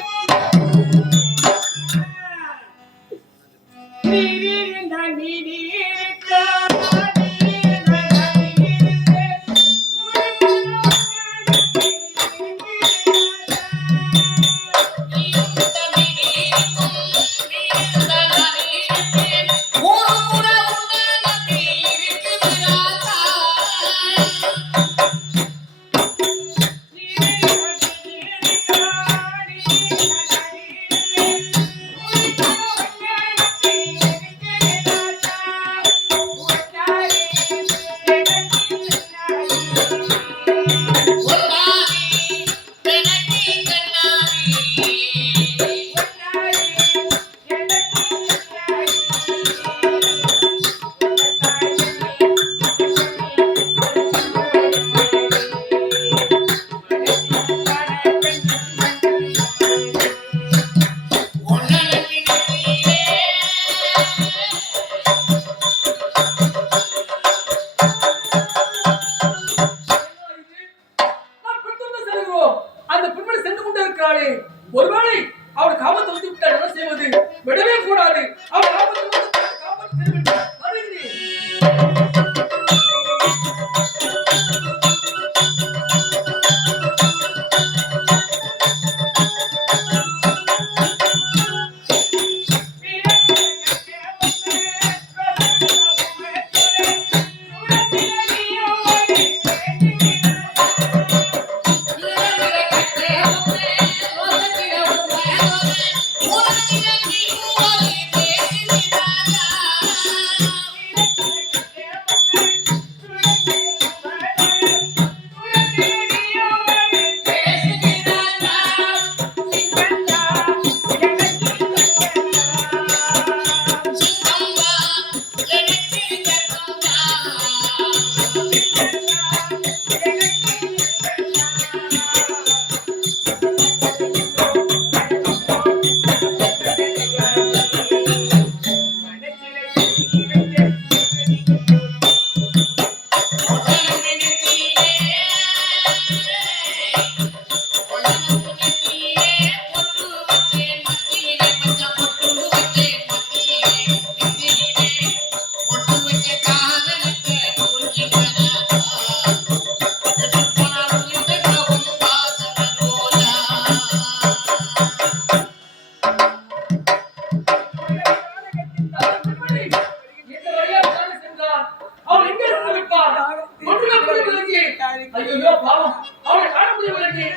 இருக்கு. ஐயோ பாவம், அவளை காண முடியவில்லை.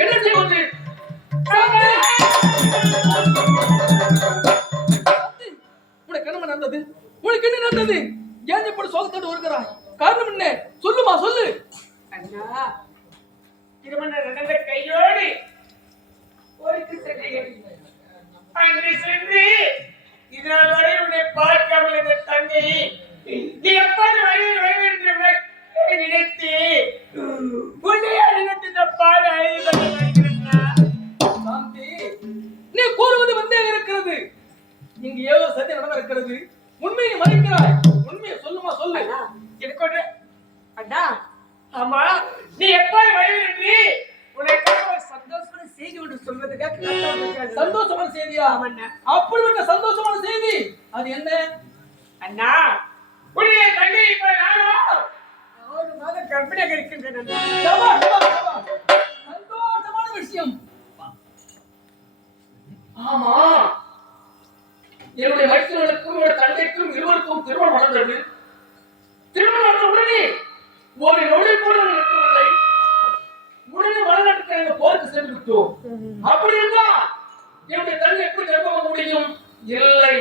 என்ன செய்வது? சாந்தி! உனக்கு என்ன நடந்தது? உனக்கு என்ன நடந்தது? ஏன் இப்படி சோகத்தோடு வருகிறாய்? காரணம் என்ன? சொல்லுமா, சொல்லு. அண்ணா, திருமணம் நடந்த கையோடு போயிட்டு சென்றேன். அன்று சென்று இதனால் வரை உன்னை பார்க்காமல் இந்த தங்கை நீ எப்போது வருவீர் என்று நினைத்து உன்னையா நினைத்து இந்த பாதை அழுது கொண்டு வருகிறேன். சாந்தி, நீ கூறுவது வந்தே இருக்கிறது. இங்கு ஏதோ சதி நடந்து இருக்கிறது. உண்மையை மறைக்கிறாய். உண்மையை சொல்லுமா, சொல்லு. அண்ணா, எனக்கு ஒன்று. அண்ணா, ஆமா, நீ எப்போது வருவீர் என்று உனக்காக ஒரு சந்தோஷமான செய்தி ஒன்று சொல்வதற்காக காத்திருக்கிறேன். சந்தோஷமான செய்தியா? ஆமாண்ணா. அப்படிப்பட்ட சந்தோஷமான செய்தி அது என்ன? அண்ணா, உன்னுடைய தங்கை இப்ப நானோ 6 மாதம் கர்ப்பிணியாக இருக்கின்றேன் அண்ணா. சபா, சபா, சபா. சந்தோஷமான விஷயம். ஆமா, என்னுடைய மைத்துனருக்கும் என்னுடைய தந்தைக்கும் இருவருக்கும் திருமணம் நடந்தது. திருமணம் நடந்த உடனே ஒரு நொடி கூட நடக்கவில்லை. உடனே வடநாட்டுக்கு எங்க போருக்கு சென்று விட்டோம். அப்படி இருந்தா என்னுடைய தந்தை எப்படி கர்ப்பமாக முடியும்? இல்லை,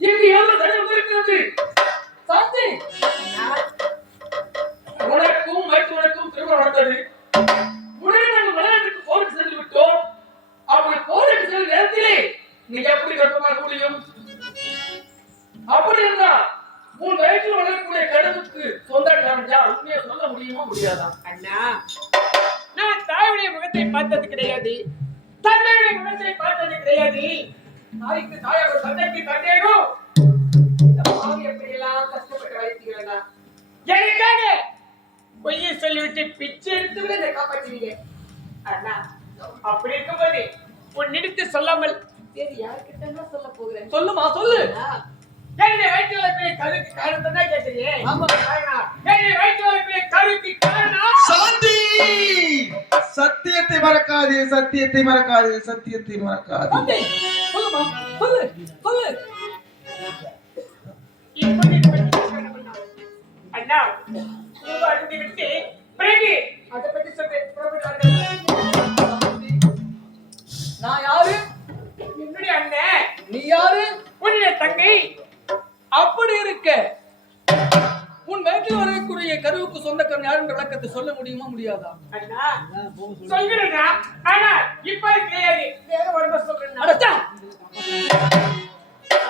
இங்கு எவ்வளவு தடவை இருக்கிறது. சாந்தி, உனக்கும் மைத்துனருக்கும் திருமணம் நடந்தது. உடனே நாங்கள் வடநாட்டுக்கு போருக்கு சென்று விட்டோம். அப்படி போருக்கு சென்ற நேரத்திலே நீ எப்படி கர்ப்பமாக முடியும்? அப்படி இருந்தா உன் வயிற்றில் வளரக்கூடிய கடவுளுக்கு சொந்தக்காரன் யார்? உண்மையை சொல்ல முடியுமா, முடியாதா? அண்ணா, நான் தாயுடைய முகத்தை பார்த்தது கிடையாது, தந்தையுடைய முகத்தை பார்த்தது கிடையாது. தாய்க்கு தாயாக, தந்தைக்கு தந்தையோ இந்த பாவி எப்படியெல்லாம் கஷ்டப்பட்டு வளர்த்தீங்களா? எனக்காக பொய்யை சொல்லிவிட்டு பிச்சை எடுத்து விட என்னை காப்பாற்றுவீங்க. அண்ணா, அப்படி இருக்கும்போது உன்னிடத்து சொல்லாமல் சரி யார்கிட்ட சொல்ல போகிறேன்? சொல்லுமா, சொல்லு. என்னை வயிற்று வளர்ப்பிய கருவுக்கு காரணம் தான் கேட்கிறீங்க. ஆமா. என்னை வயிற்று வளர்ப்பிய கருவுக்கு காரணம் சாந்தி, சத்தியத்தை மறக்காதே, சத்தியத்தை மறக்காதே, சத்தியத்தை மறக்காதே. சாந்தி, சொல்லுமா, சொல்லு, சொல்லு. இப்படி இதை பற்றி சொல்லணும்னா, அண்ணா உங்க அழுதி விட்டு பிறகு அதை பற்றி சொல்றேன். புறப்பட்டு நான் யாரு? என்னுடைய அண்ணன், நீ யாரு? உன்னுடைய தங்கை. அப்படி இருக்க உன் வயிற்றில் வரக்கூடிய கருவுக்கு சொந்தக்காரன் யார் என்ற விளக்கத்தை சொல்ல முடியுமா, முடியாதா? அண்ணா சொல்கிறேன்னா, ஆனா இப்ப கிடையாது, வேற ஒரு சொல்றேன். அடச்சா,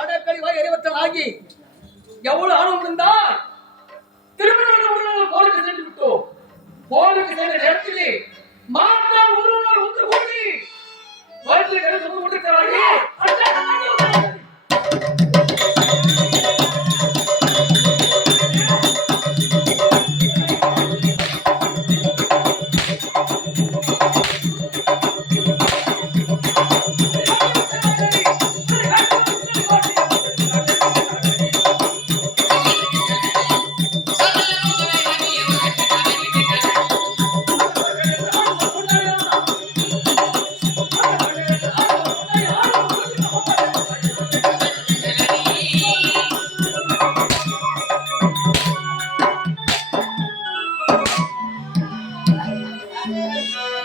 அடக்கழிவாய் எரிவற்றல் ஆகி எவ்வளவு ஆணவம் இருந்தா திருமணம் போருக்கு சென்று விட்டோம். போருக்கு சென்ற நேரத்திலே மாற்றம் ஒரு நாள் ஒன்று கூடி வயிற்றில் கருத்து கொண்டிருக்கிறார்கள்.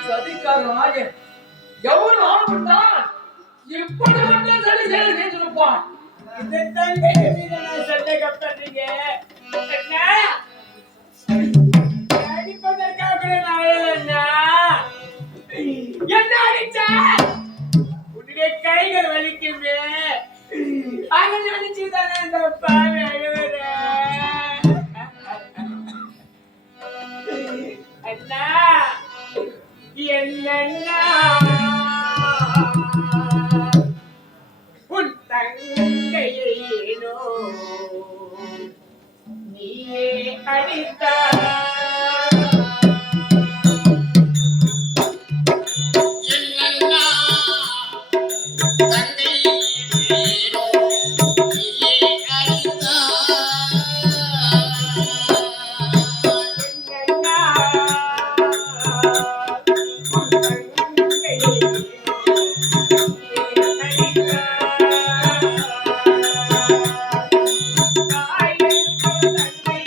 சதிகாரனாக எவ்வளவு ஆணவம் தான் இப்படி மட்டும் சரி செய்திருப்பான். இந்த தங்கை மீது நான் சந்தேகப்படுறீங்க. அண்ணா, அடிப்பதற்காக கூட நான் அழலண்ணா. என்ன அடிச்சா? உன்னுடைய கைகள் வலிக்குமே, அதை நினைச்சுதானே இந்த பாவை அழுவுற. அண்ணா, என்னண்ணா உன் தங்கையேனோ நீயே அடித்தாய். என்னன்னா தங்கை ஏனோ நீயே அடித்தாய். என்னண்ணா உன் தங்கையேனோ நீயே அடித்தாய். தாய் என்ற தங்கை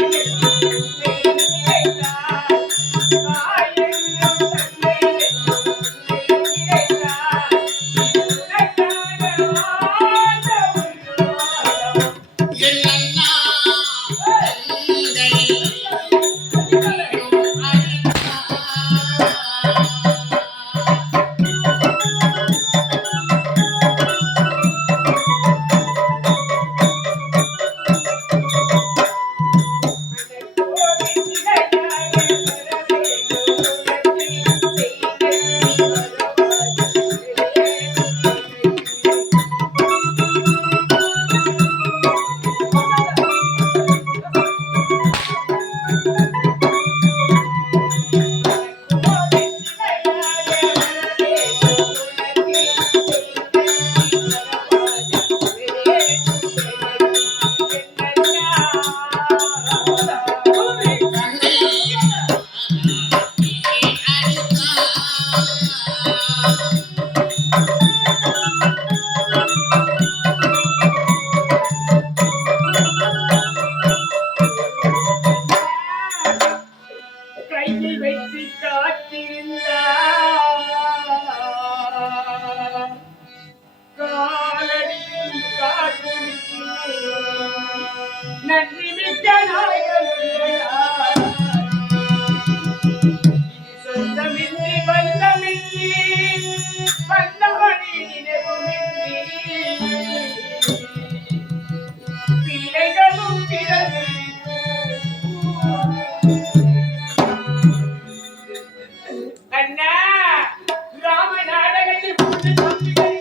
வைத்து காத்திருந்தார் காலடியில் காத்திருக்கும் நன்றி மிக்க நாயகனுடைய சொந்தமின்றி பந்தமின்றி வந்தவனி நினைவுமின்றி பிள்ளைகளும் பிறகு அண்ணா ராம நாடகத்தில் போட்டு தம்பிகள்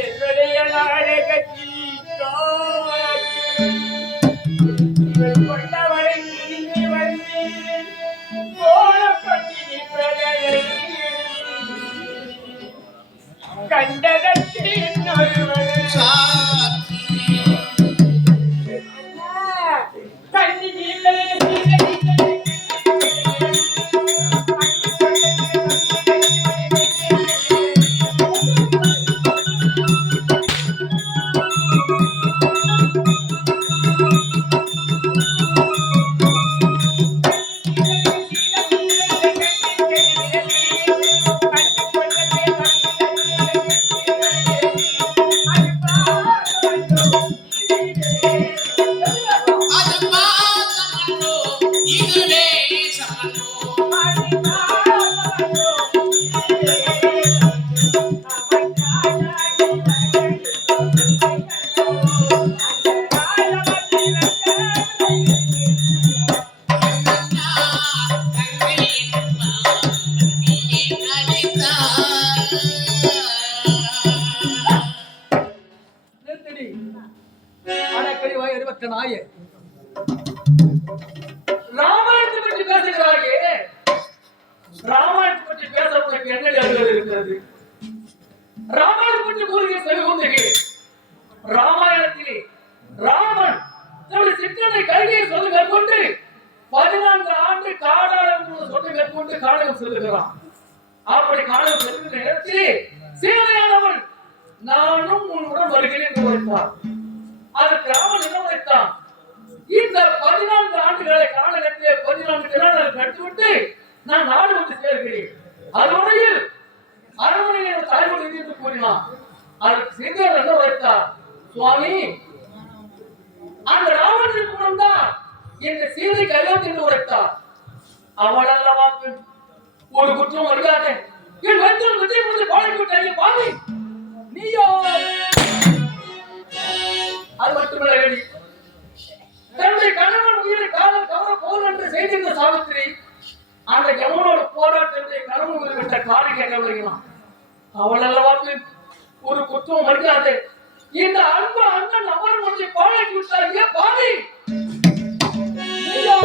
என்னுடைய நாடகத்தில் கொண்டவரை திரும்பி வந்து கோலப்பட்டிருப்பதை கண்டதற்கு தண்ணி நிறுத்தடி. அடக்கடி வாய் அறிவற்ற நாயே. ராமாயணத்தை பற்றி பேசுகிறாயே, ராமாயணத்தை பற்றி பேச உனக்கு என்ன அறிவு இருக்கிறது? ராமாயணத்தை பற்றி கூறுகிற செல்வந்தகே, ராமாயணத்திலே ராமன் தன்னுடைய சிற்றனை கையை சொல்லி மேற்கொண்டு 14 ஆண்டு காடாளம் சொல்லி மேற்கொண்டு காடகம் செல்லுகிறான். அப்படி காடகம் செல்லுகிற நேரத்திலே சீதையானவன் நானும் உன்னுடன் வருகிறேன் என்று உரைத்தார். அதற்கு ராமன் என்ன உரைத்தான்? இந்த 14 ஆண்டுகளை காலகட்டத்திலே 14 தினங்கள் கட்டுவிட்டு நான் நாடு வந்து சேர்கிறேன். அதுவரையில் அரண்மனையில் தாய்மொழி என்று கூறினான். அதற்கு சீதையார் என்ன உரைத்தார்? சுவாமி, அந்த ராவணனுக்கு முன்தான் இந்த சீதை கல்யாணம் என்று உரைத்தார். அவள் அல்லவா பெண், ஒரு குற்றம் அறியாத என் வெற்றில் விஜய் முடிந்து பாடிவிட்டாய் பாவி, நீயோ? அது மட்டுமல்ல, தன்னுடைய கணவன் உயிரை காலம் கவர போல் என்று செய்திருந்த சாவித்திரி அந்த யமனோடு போராட்டத்தை கணவன் உயிர் விட்ட காலை கேட்க வருகிறான். அவள் அல்லவா பெண், ஒரு குற்றம் அறியாத இந்த அன்பு அண்ணன் அமர் ஒன்றை பாழாக்கி விட்டாயே பாவி, நீயோ?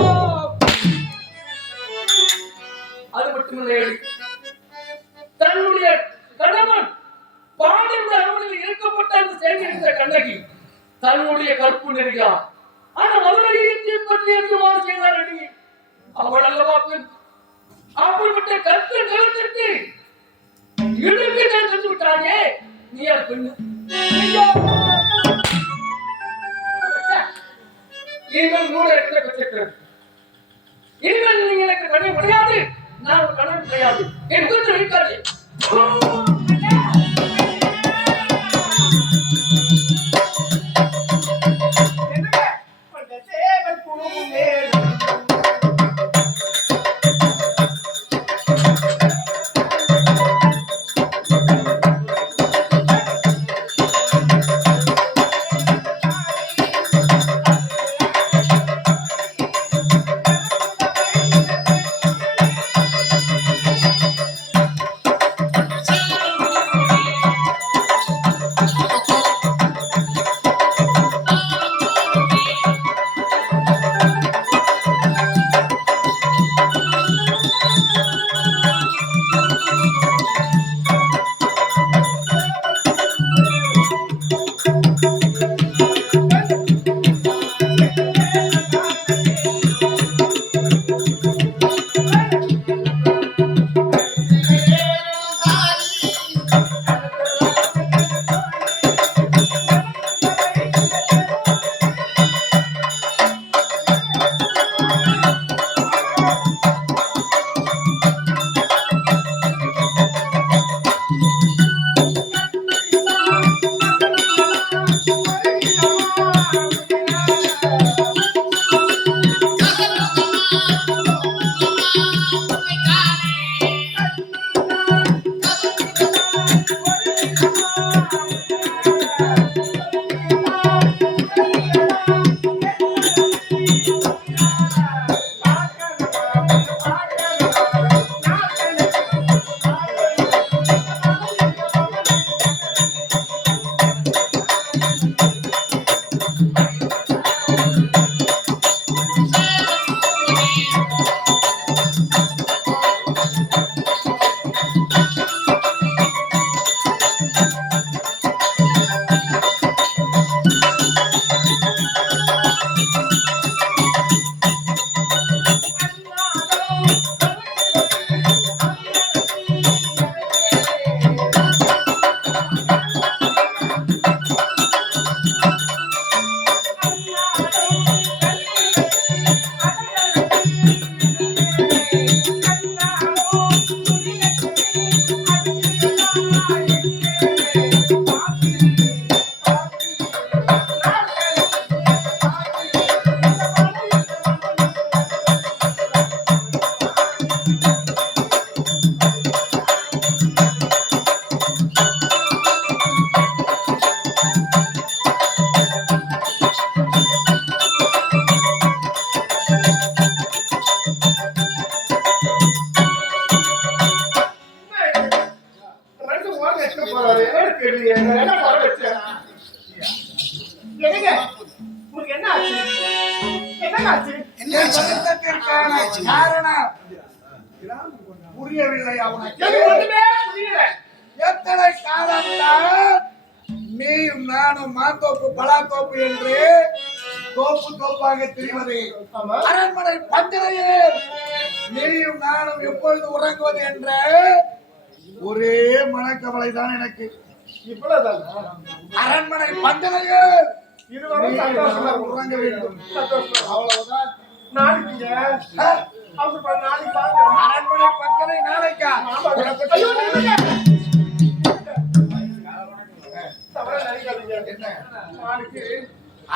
அது மட்டுமில்லை, தன்னுடைய கணவன் பாண்டிய அரண்மனையில் இருக்கப்பட்ட அந்த சேர்ந்திருந்த கண்ணகி தன்னுடைய கற்பு நெறியா அந்த மதுரையை பற்றி இருக்குமாறு செய்தார். அவள் அல்லவா பெண், அப்படிப்பட்ட கற்பை நிலத்திற்கு இடுக்கை சென்று விட்டாயே, நீ அது பெண்ணு. நீங்கள் கூட என்ன பெற்றிருக்கிறது? நீங்கள் நீ எனக்கு கண்ணை முடியாது, நான் கண்ணன் கிடையாது. என் குறித்து இருக்காது. கொண்ட சேவல் குழுவும் மேலும் புரியவில்லை அவனுக்கு. எத்தனை காலம்தான் நீயும் நானும் மாந்தோப்பு பலாத்தோப்பு என்று தோப்பு தோப்பாக திரிவது, அரண்மனை பஞ்சனையே நீயும் நானும் எப்பொழுது உறங்குவது என்ற ஒரே மனக்கவலை தான் எனக்கு. அரண்மனை பஞ்சனையே உறங்க வேண்டும், அவ்வளவுதான். நாளைக்கு அரண்மனை பஞ்சனை நாளைக்கா?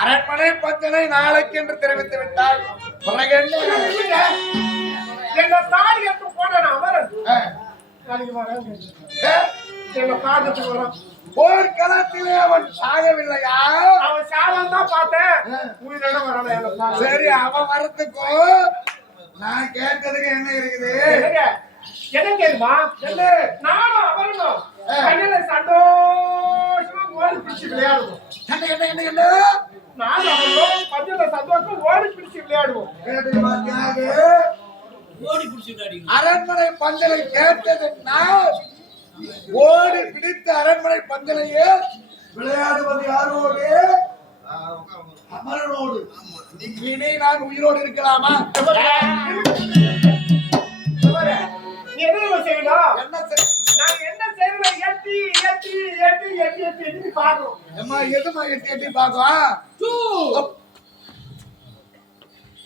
அரண்மனை பஞ்சனை நாளைக்கு என்று தெரிவித்து விட்டால் பிறகு என்ன தாடி எடுத்து போன அவரன் போர்க்களத்திலே அவன் சாகவில்லையா? அவன் சாகம் தான் பார்த்தேன், உயிரிட வரல. சரி, அவன் வரத்துக்கும் நான் கேட்டதுக்கு என்ன இருக்குது? என்ன தெரியுமா? நானும் அவரும் சந்தோஷமா ஓடி பிடிச்சு விளையாடுவோம். நானும் அவரும் பஞ்சல சந்தோஷமா ஓடி பிடிச்சு விளையாடுவோம். ஓடி பிடிச்சி விளையாடுங்க. அரண்மனை பந்தலை கேட்டதுன்னா ஓடி பிடித்து அரண்மனை பந்தலையே விளையாடுவது யாரோடு? அமரனோடு. இனி நான் உயிரோடு இருக்கலாமா? நீ என்ன செய்யணும்? நான் என்ன செய்வேன்? எட்டி எட்டி எட்டி எட்டி எட்டி எட்டி பாக்குறோம். அம்மா எதுமா எட்டி எட்டி பாக்குறோம்?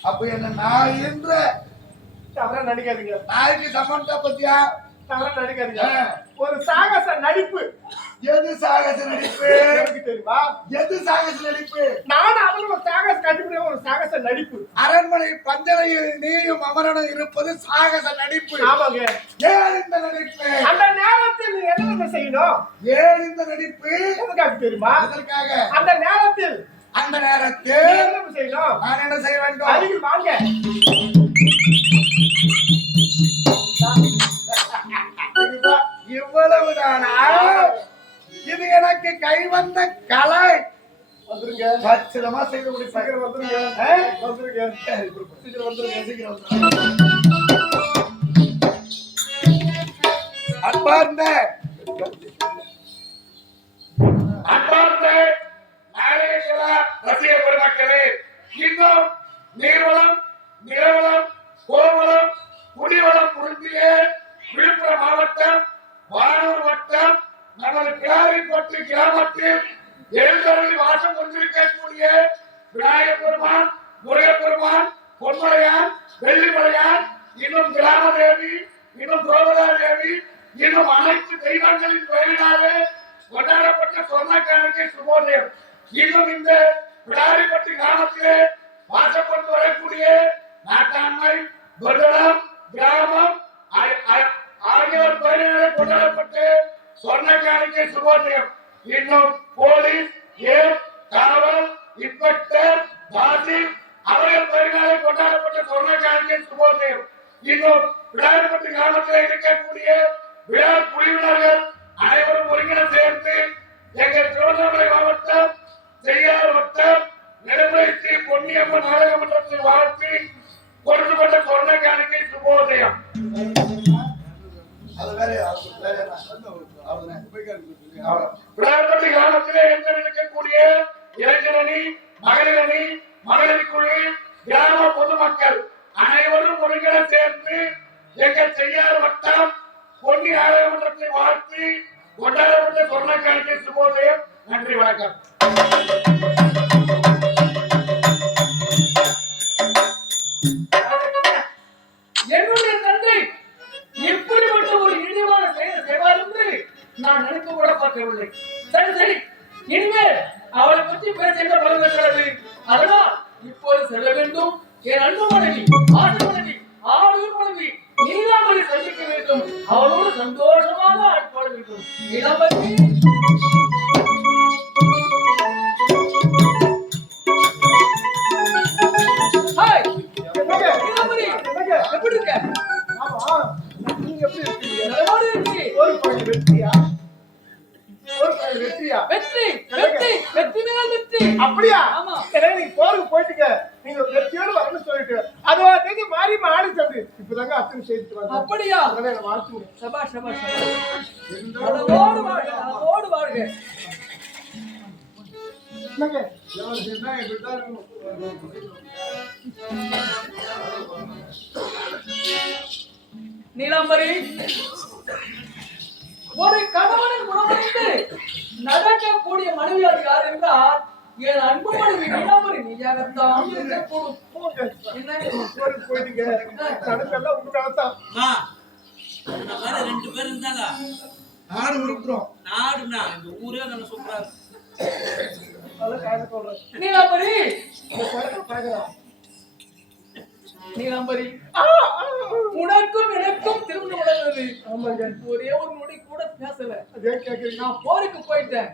அப்ப என்ன நான் என்ற தவற நடிக்காதீங்க. நாய்க்கு சமந்தா பத்தியா? தவறா நடிக்காதீங்க. ஒரு சாகச நடிப்பு. எது சாகச நடிப்பு? எனக்கு தெரியுமா? எது சாகச நடிப்பு? நானும் அவரும் ஒரு சாகச கண்டுபிடிக்க ஒரு சாகச நடிப்பு. அரண்மனை பஞ்சனையில் நீயும் அமரனும் இருப்பது சாகச நடிப்பு. ஆமாங்க. ஏன் இந்த நடிப்பு? அந்த நேரத்தில் நீ என்ன செய்யணும்? ஏன் இந்த நடிப்பு? எதுக்காக தெரியுமா? அதற்காக அந்த நேரத்தில் நீ என்ன செய்யணும்? நான் என்ன செய்ய வேண்டும்? அருகில் வாங்க. இவ்வளவுதானா? இது எனக்கு கைவந்த கலை. வந்துருங்க. பச்சிரமா செய்து முடிப்பேன். சீக்கிரம் வந்துருங்க. வந்துருங்க. சீக்கிரம் வந்துருங்க. சீக்கிரம் வந்துருங்க. அன்பார்ந்த நாகேஸ்வர ரசிக பெருமக்களே, இன்னும் நீர்வளம், நிலவளம், கோவளம், குடிவளம் பொருந்திய விழுப்புரம் மாவட்டம் வானூர் வட்டம் நமது கிளாரிப்பட்டு கிராமத்தில் எழுந்தருளி வாசம் கொண்டிருக்கக்கூடிய விநாயகப் பெருமான், முருகப்பெருமான், பொன்மலையான், வெள்ளிமலையான், இன்னும் கிராம தேவி, இன்னும் கோவலா தேவி, இன்னும் அனைத்து தெய்வங்களின் பெயரினாலே கொண்டாடப்பட்ட சொர்ணக்காரனுக்கு சுபோதயம். இன்னும் இந்த விளாரிப்பட்டு கிராமத்திலே வாசம் கொண்டு வரக்கூடிய நாட்டாண்மை, பதனம், கிராமம் ஆகியோர் பெயரினாலே கொண்டாடப்பட்டு சொர்ணக்காரனுக்கு சுபோதயம். இன்னும் போலீஸ், ஏர், காவல், இன்ஸ்பெக்டர், தாசில் அவர்கள் பெயரினாலே கொண்டாடப்பட்ட சொர்ணக்காரனுக்கு சுபோதயம். இன்னும் விளாரிப்பட்டு கிராமத்தில் இருக்கக்கூடிய விழா குழுவினர்கள் அனைவரும் ஒருங்கிணை சேர்ந்து எங்கள் திருவண்ணாமலை மாவட்டம் செய்யார் வட்டம் நெடுமுறை ஸ்ரீ பொன்னியம்மன் நாடக மன்றத்தில் வாழ்த்தி கொடுக்கப்பட்ட சொர்ணக்காரனுக்கு சுபோதயம். விளையாட்டு கிராமத்திலே இருக்கக்கூடிய இளைஞரணி, மகளிரணி, மகளிர் குழு, கிராம பொதுமக்கள் அனைவரும் ஒருங்கிணை சேர்ந்து எங்கள் செய்யார் வட்டம் பொன்னி நாடாளுமன்றத்தை வாழ்த்தி கொண்டாடப்பட்ட சொர்ணக்காரனுக்கு சுபோதயம். நன்றி, வணக்கம். என்னுடைய தந்தை இப்படிப்பட்ட ஒரு இழிவான செயல் செய்வார் என்று நான் நினைக்க கூட பார்க்கவில்லை. சரி சரி, இனிமேல் அவளை பற்றி பேச என்ன பலன் இருக்கிறது? அதனால் இப்போது செல்ல வேண்டும். என் அன்பு மனைவி, ஆசை மனைவி, ஆளுநர் மனைவி நீலாம்பரி சந்திக்க வேண்டும். அவளோடு சந்தோஷமாக ஆட்பாட வேண்டும். நீலாம்பரி, ஹாய். நீலாம்பரி, எப்படி இருக்க? ஆமா. நீங்க எப்படி இருக்கீங்க? நலமாக இருக்கீ? ஒரு பையன் வெற்றியா? ஒரு பையன் வெற்றியா? வெற்றி வெற்றி வெற்றி மேல் வெற்றி. அப்படியா? ஆமா. சரி, நீங்க போருக்கு போயிட்டீங்க. நீங்க வெற்றியோடு வரணும்னு சொல்லிட்டு அதோ தேதி மாறி மாறி சந்தி இப்பதாங்க அத்தனை செய்துட்டு வந்தேன். அப்படியா? அதனால வாழ்த்துங்க. சபாஷ் சபாஷ் சபாஷ். அதோடு வாழ்க, அதோடு வாழ்க. என்னங்க? நீலாம்பரி, ஒரு கணவனின் குணமடைந்து நடக்கக்கூடிய மனைவியார் யார் என்றால் என் அன்பு மனைவி நீலாம்பரி நீயாகத்தான் இருக்கக்கூடும். என்ன போருக்கு போயிட்டீங்க. தடுப்பெல்லாம் உங்களுக்காகத்தான். இந்த மாதிரி 2 பேர் இருந்தாங்க. நாடு உருப்புறோம். நாடுனா இந்த ஊரே நம்ம சூப்பரா இருக்கு. அதெல்லாம் காரணம் சொல்றேன். நீலாம்பரி, இந்த படத்தை பார்க்கலாம். நீலாம்பரி, உனக்கும் எனக்கும் திருமணம் நடந்தது. ஆமாங்க. ஒரே ஒரு நொடி கூட பேசல. அதே கேக்குறீங்க. நான் போருக்கு போயிட்டேன்.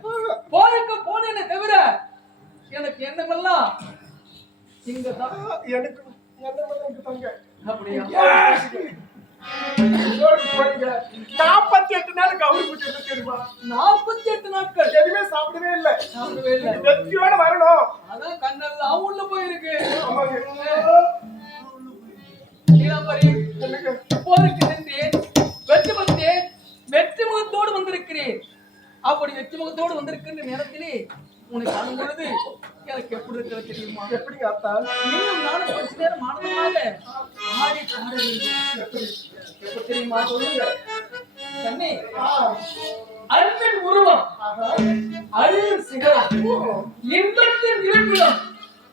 போருக்கு போனேனே தவிர எனக்கு எண்ணமெல்லாம் இங்கதான். எனக்கு என்ன தங்க அப்படியா? போருக்கு போயிட்டீங்க. 48 நாள் கவுரி பூச்சி என்ன தெரியுமா? 48 நாட்கள் எதுவுமே சாப்பிடவே இல்லை. சாப்பிடவே இல்லை. வெற்றியோட வரணும். அதான் கண்ணெல்லாம் உள்ள போயிருக்கு. ஆமாங்க. நீலாம்பரி, போருக்கு சென்றேன், வெற்றி பெற்றேன், வெற்றி முகத்தோடு வந்திருக்கிறேன். அப்படி வெற்றி முகத்தோடு வந்திருக்கின்ற நேரத்திலே உன்னை காணும் பொழுது எனக்கு எப்படி இருக்கிறது தெரியுமா? எப்படிங்க அத்தா? நீயும் நானும் கொஞ்ச நேரம் ஆனந்தமாக ஆடி பாட வேண்டும். எப்படி தெரியுமா? சொல்லுங்க கண்ணே. அன்பின் உருவம், அழியின் சிகரம், இன்பத்தின் இருப்பிடம்,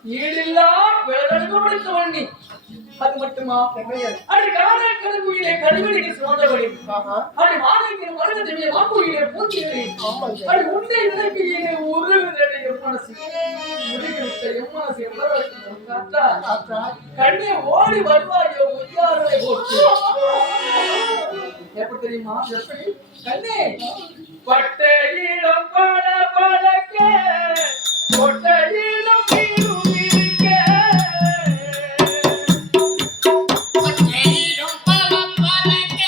ஈடில்லா வேடனுக்கு முடித்த வண்ணி, அது மட்டுமா அது காணா கடற்குயிலே கல்வெளிக்கு சுமந்தபடி அது மாதங்கிற மரணத்திலே வாக்குயிலே பூத்தினேன் அது உன்னை நினைக்கையிலே ஒரு மனசு முடிவிட்ட எம்மனசு கண்ணே ஓடி வருவாயோ உய்யாரலை போட்டு எப்படி தெரியுமா எப்படி கண்ணே பட்டையிடம் பல பழக்க கொட்டையிடம் கொட்டையிலும் பல பறக்க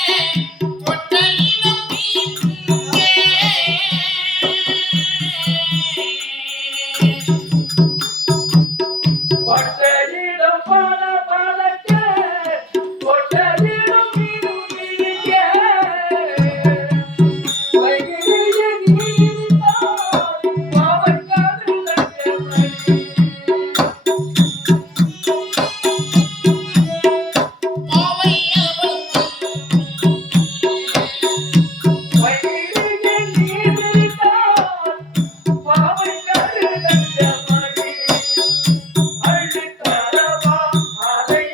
கொட்டையிலும் நீருங்கே பட்டையிடம் பல பழக்க கொட்டையிடம் நீருங்க வைகையிலே நீரிட்டால் பாவக்காது நஞ்சமணி பாவை வைகையிலே நீரிட்டால் பாவக்காது நஞ்சமணி அள்ளித்தரவா அலை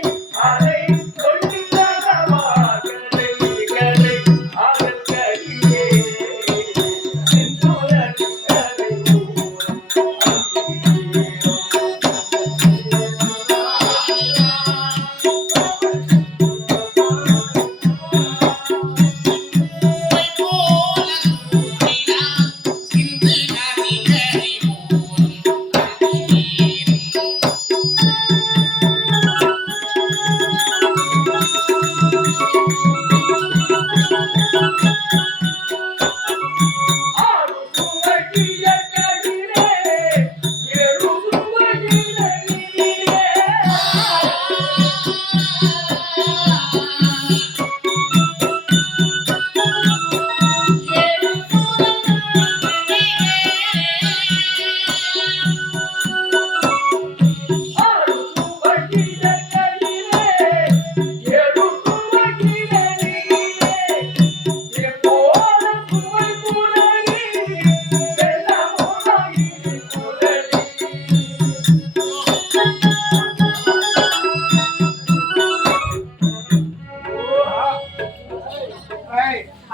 அலை கொள்ளித்தரவா கலை கலை அகல் கலியே செந்தூரன் கலை போய் போல நீரான் சிந்து நதி கரை போலும் நீரும் ஆறு சுவகிய கலிலே ஏறு சுவகிய நீரே ஆறு சுவகிய கலிலே ஏறு சுவகிய நீரே எப்போது சுவை குரலி வெள்ளமோனாகி குரலி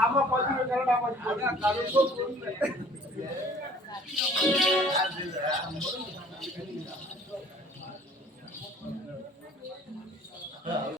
அம்மா பார்த்து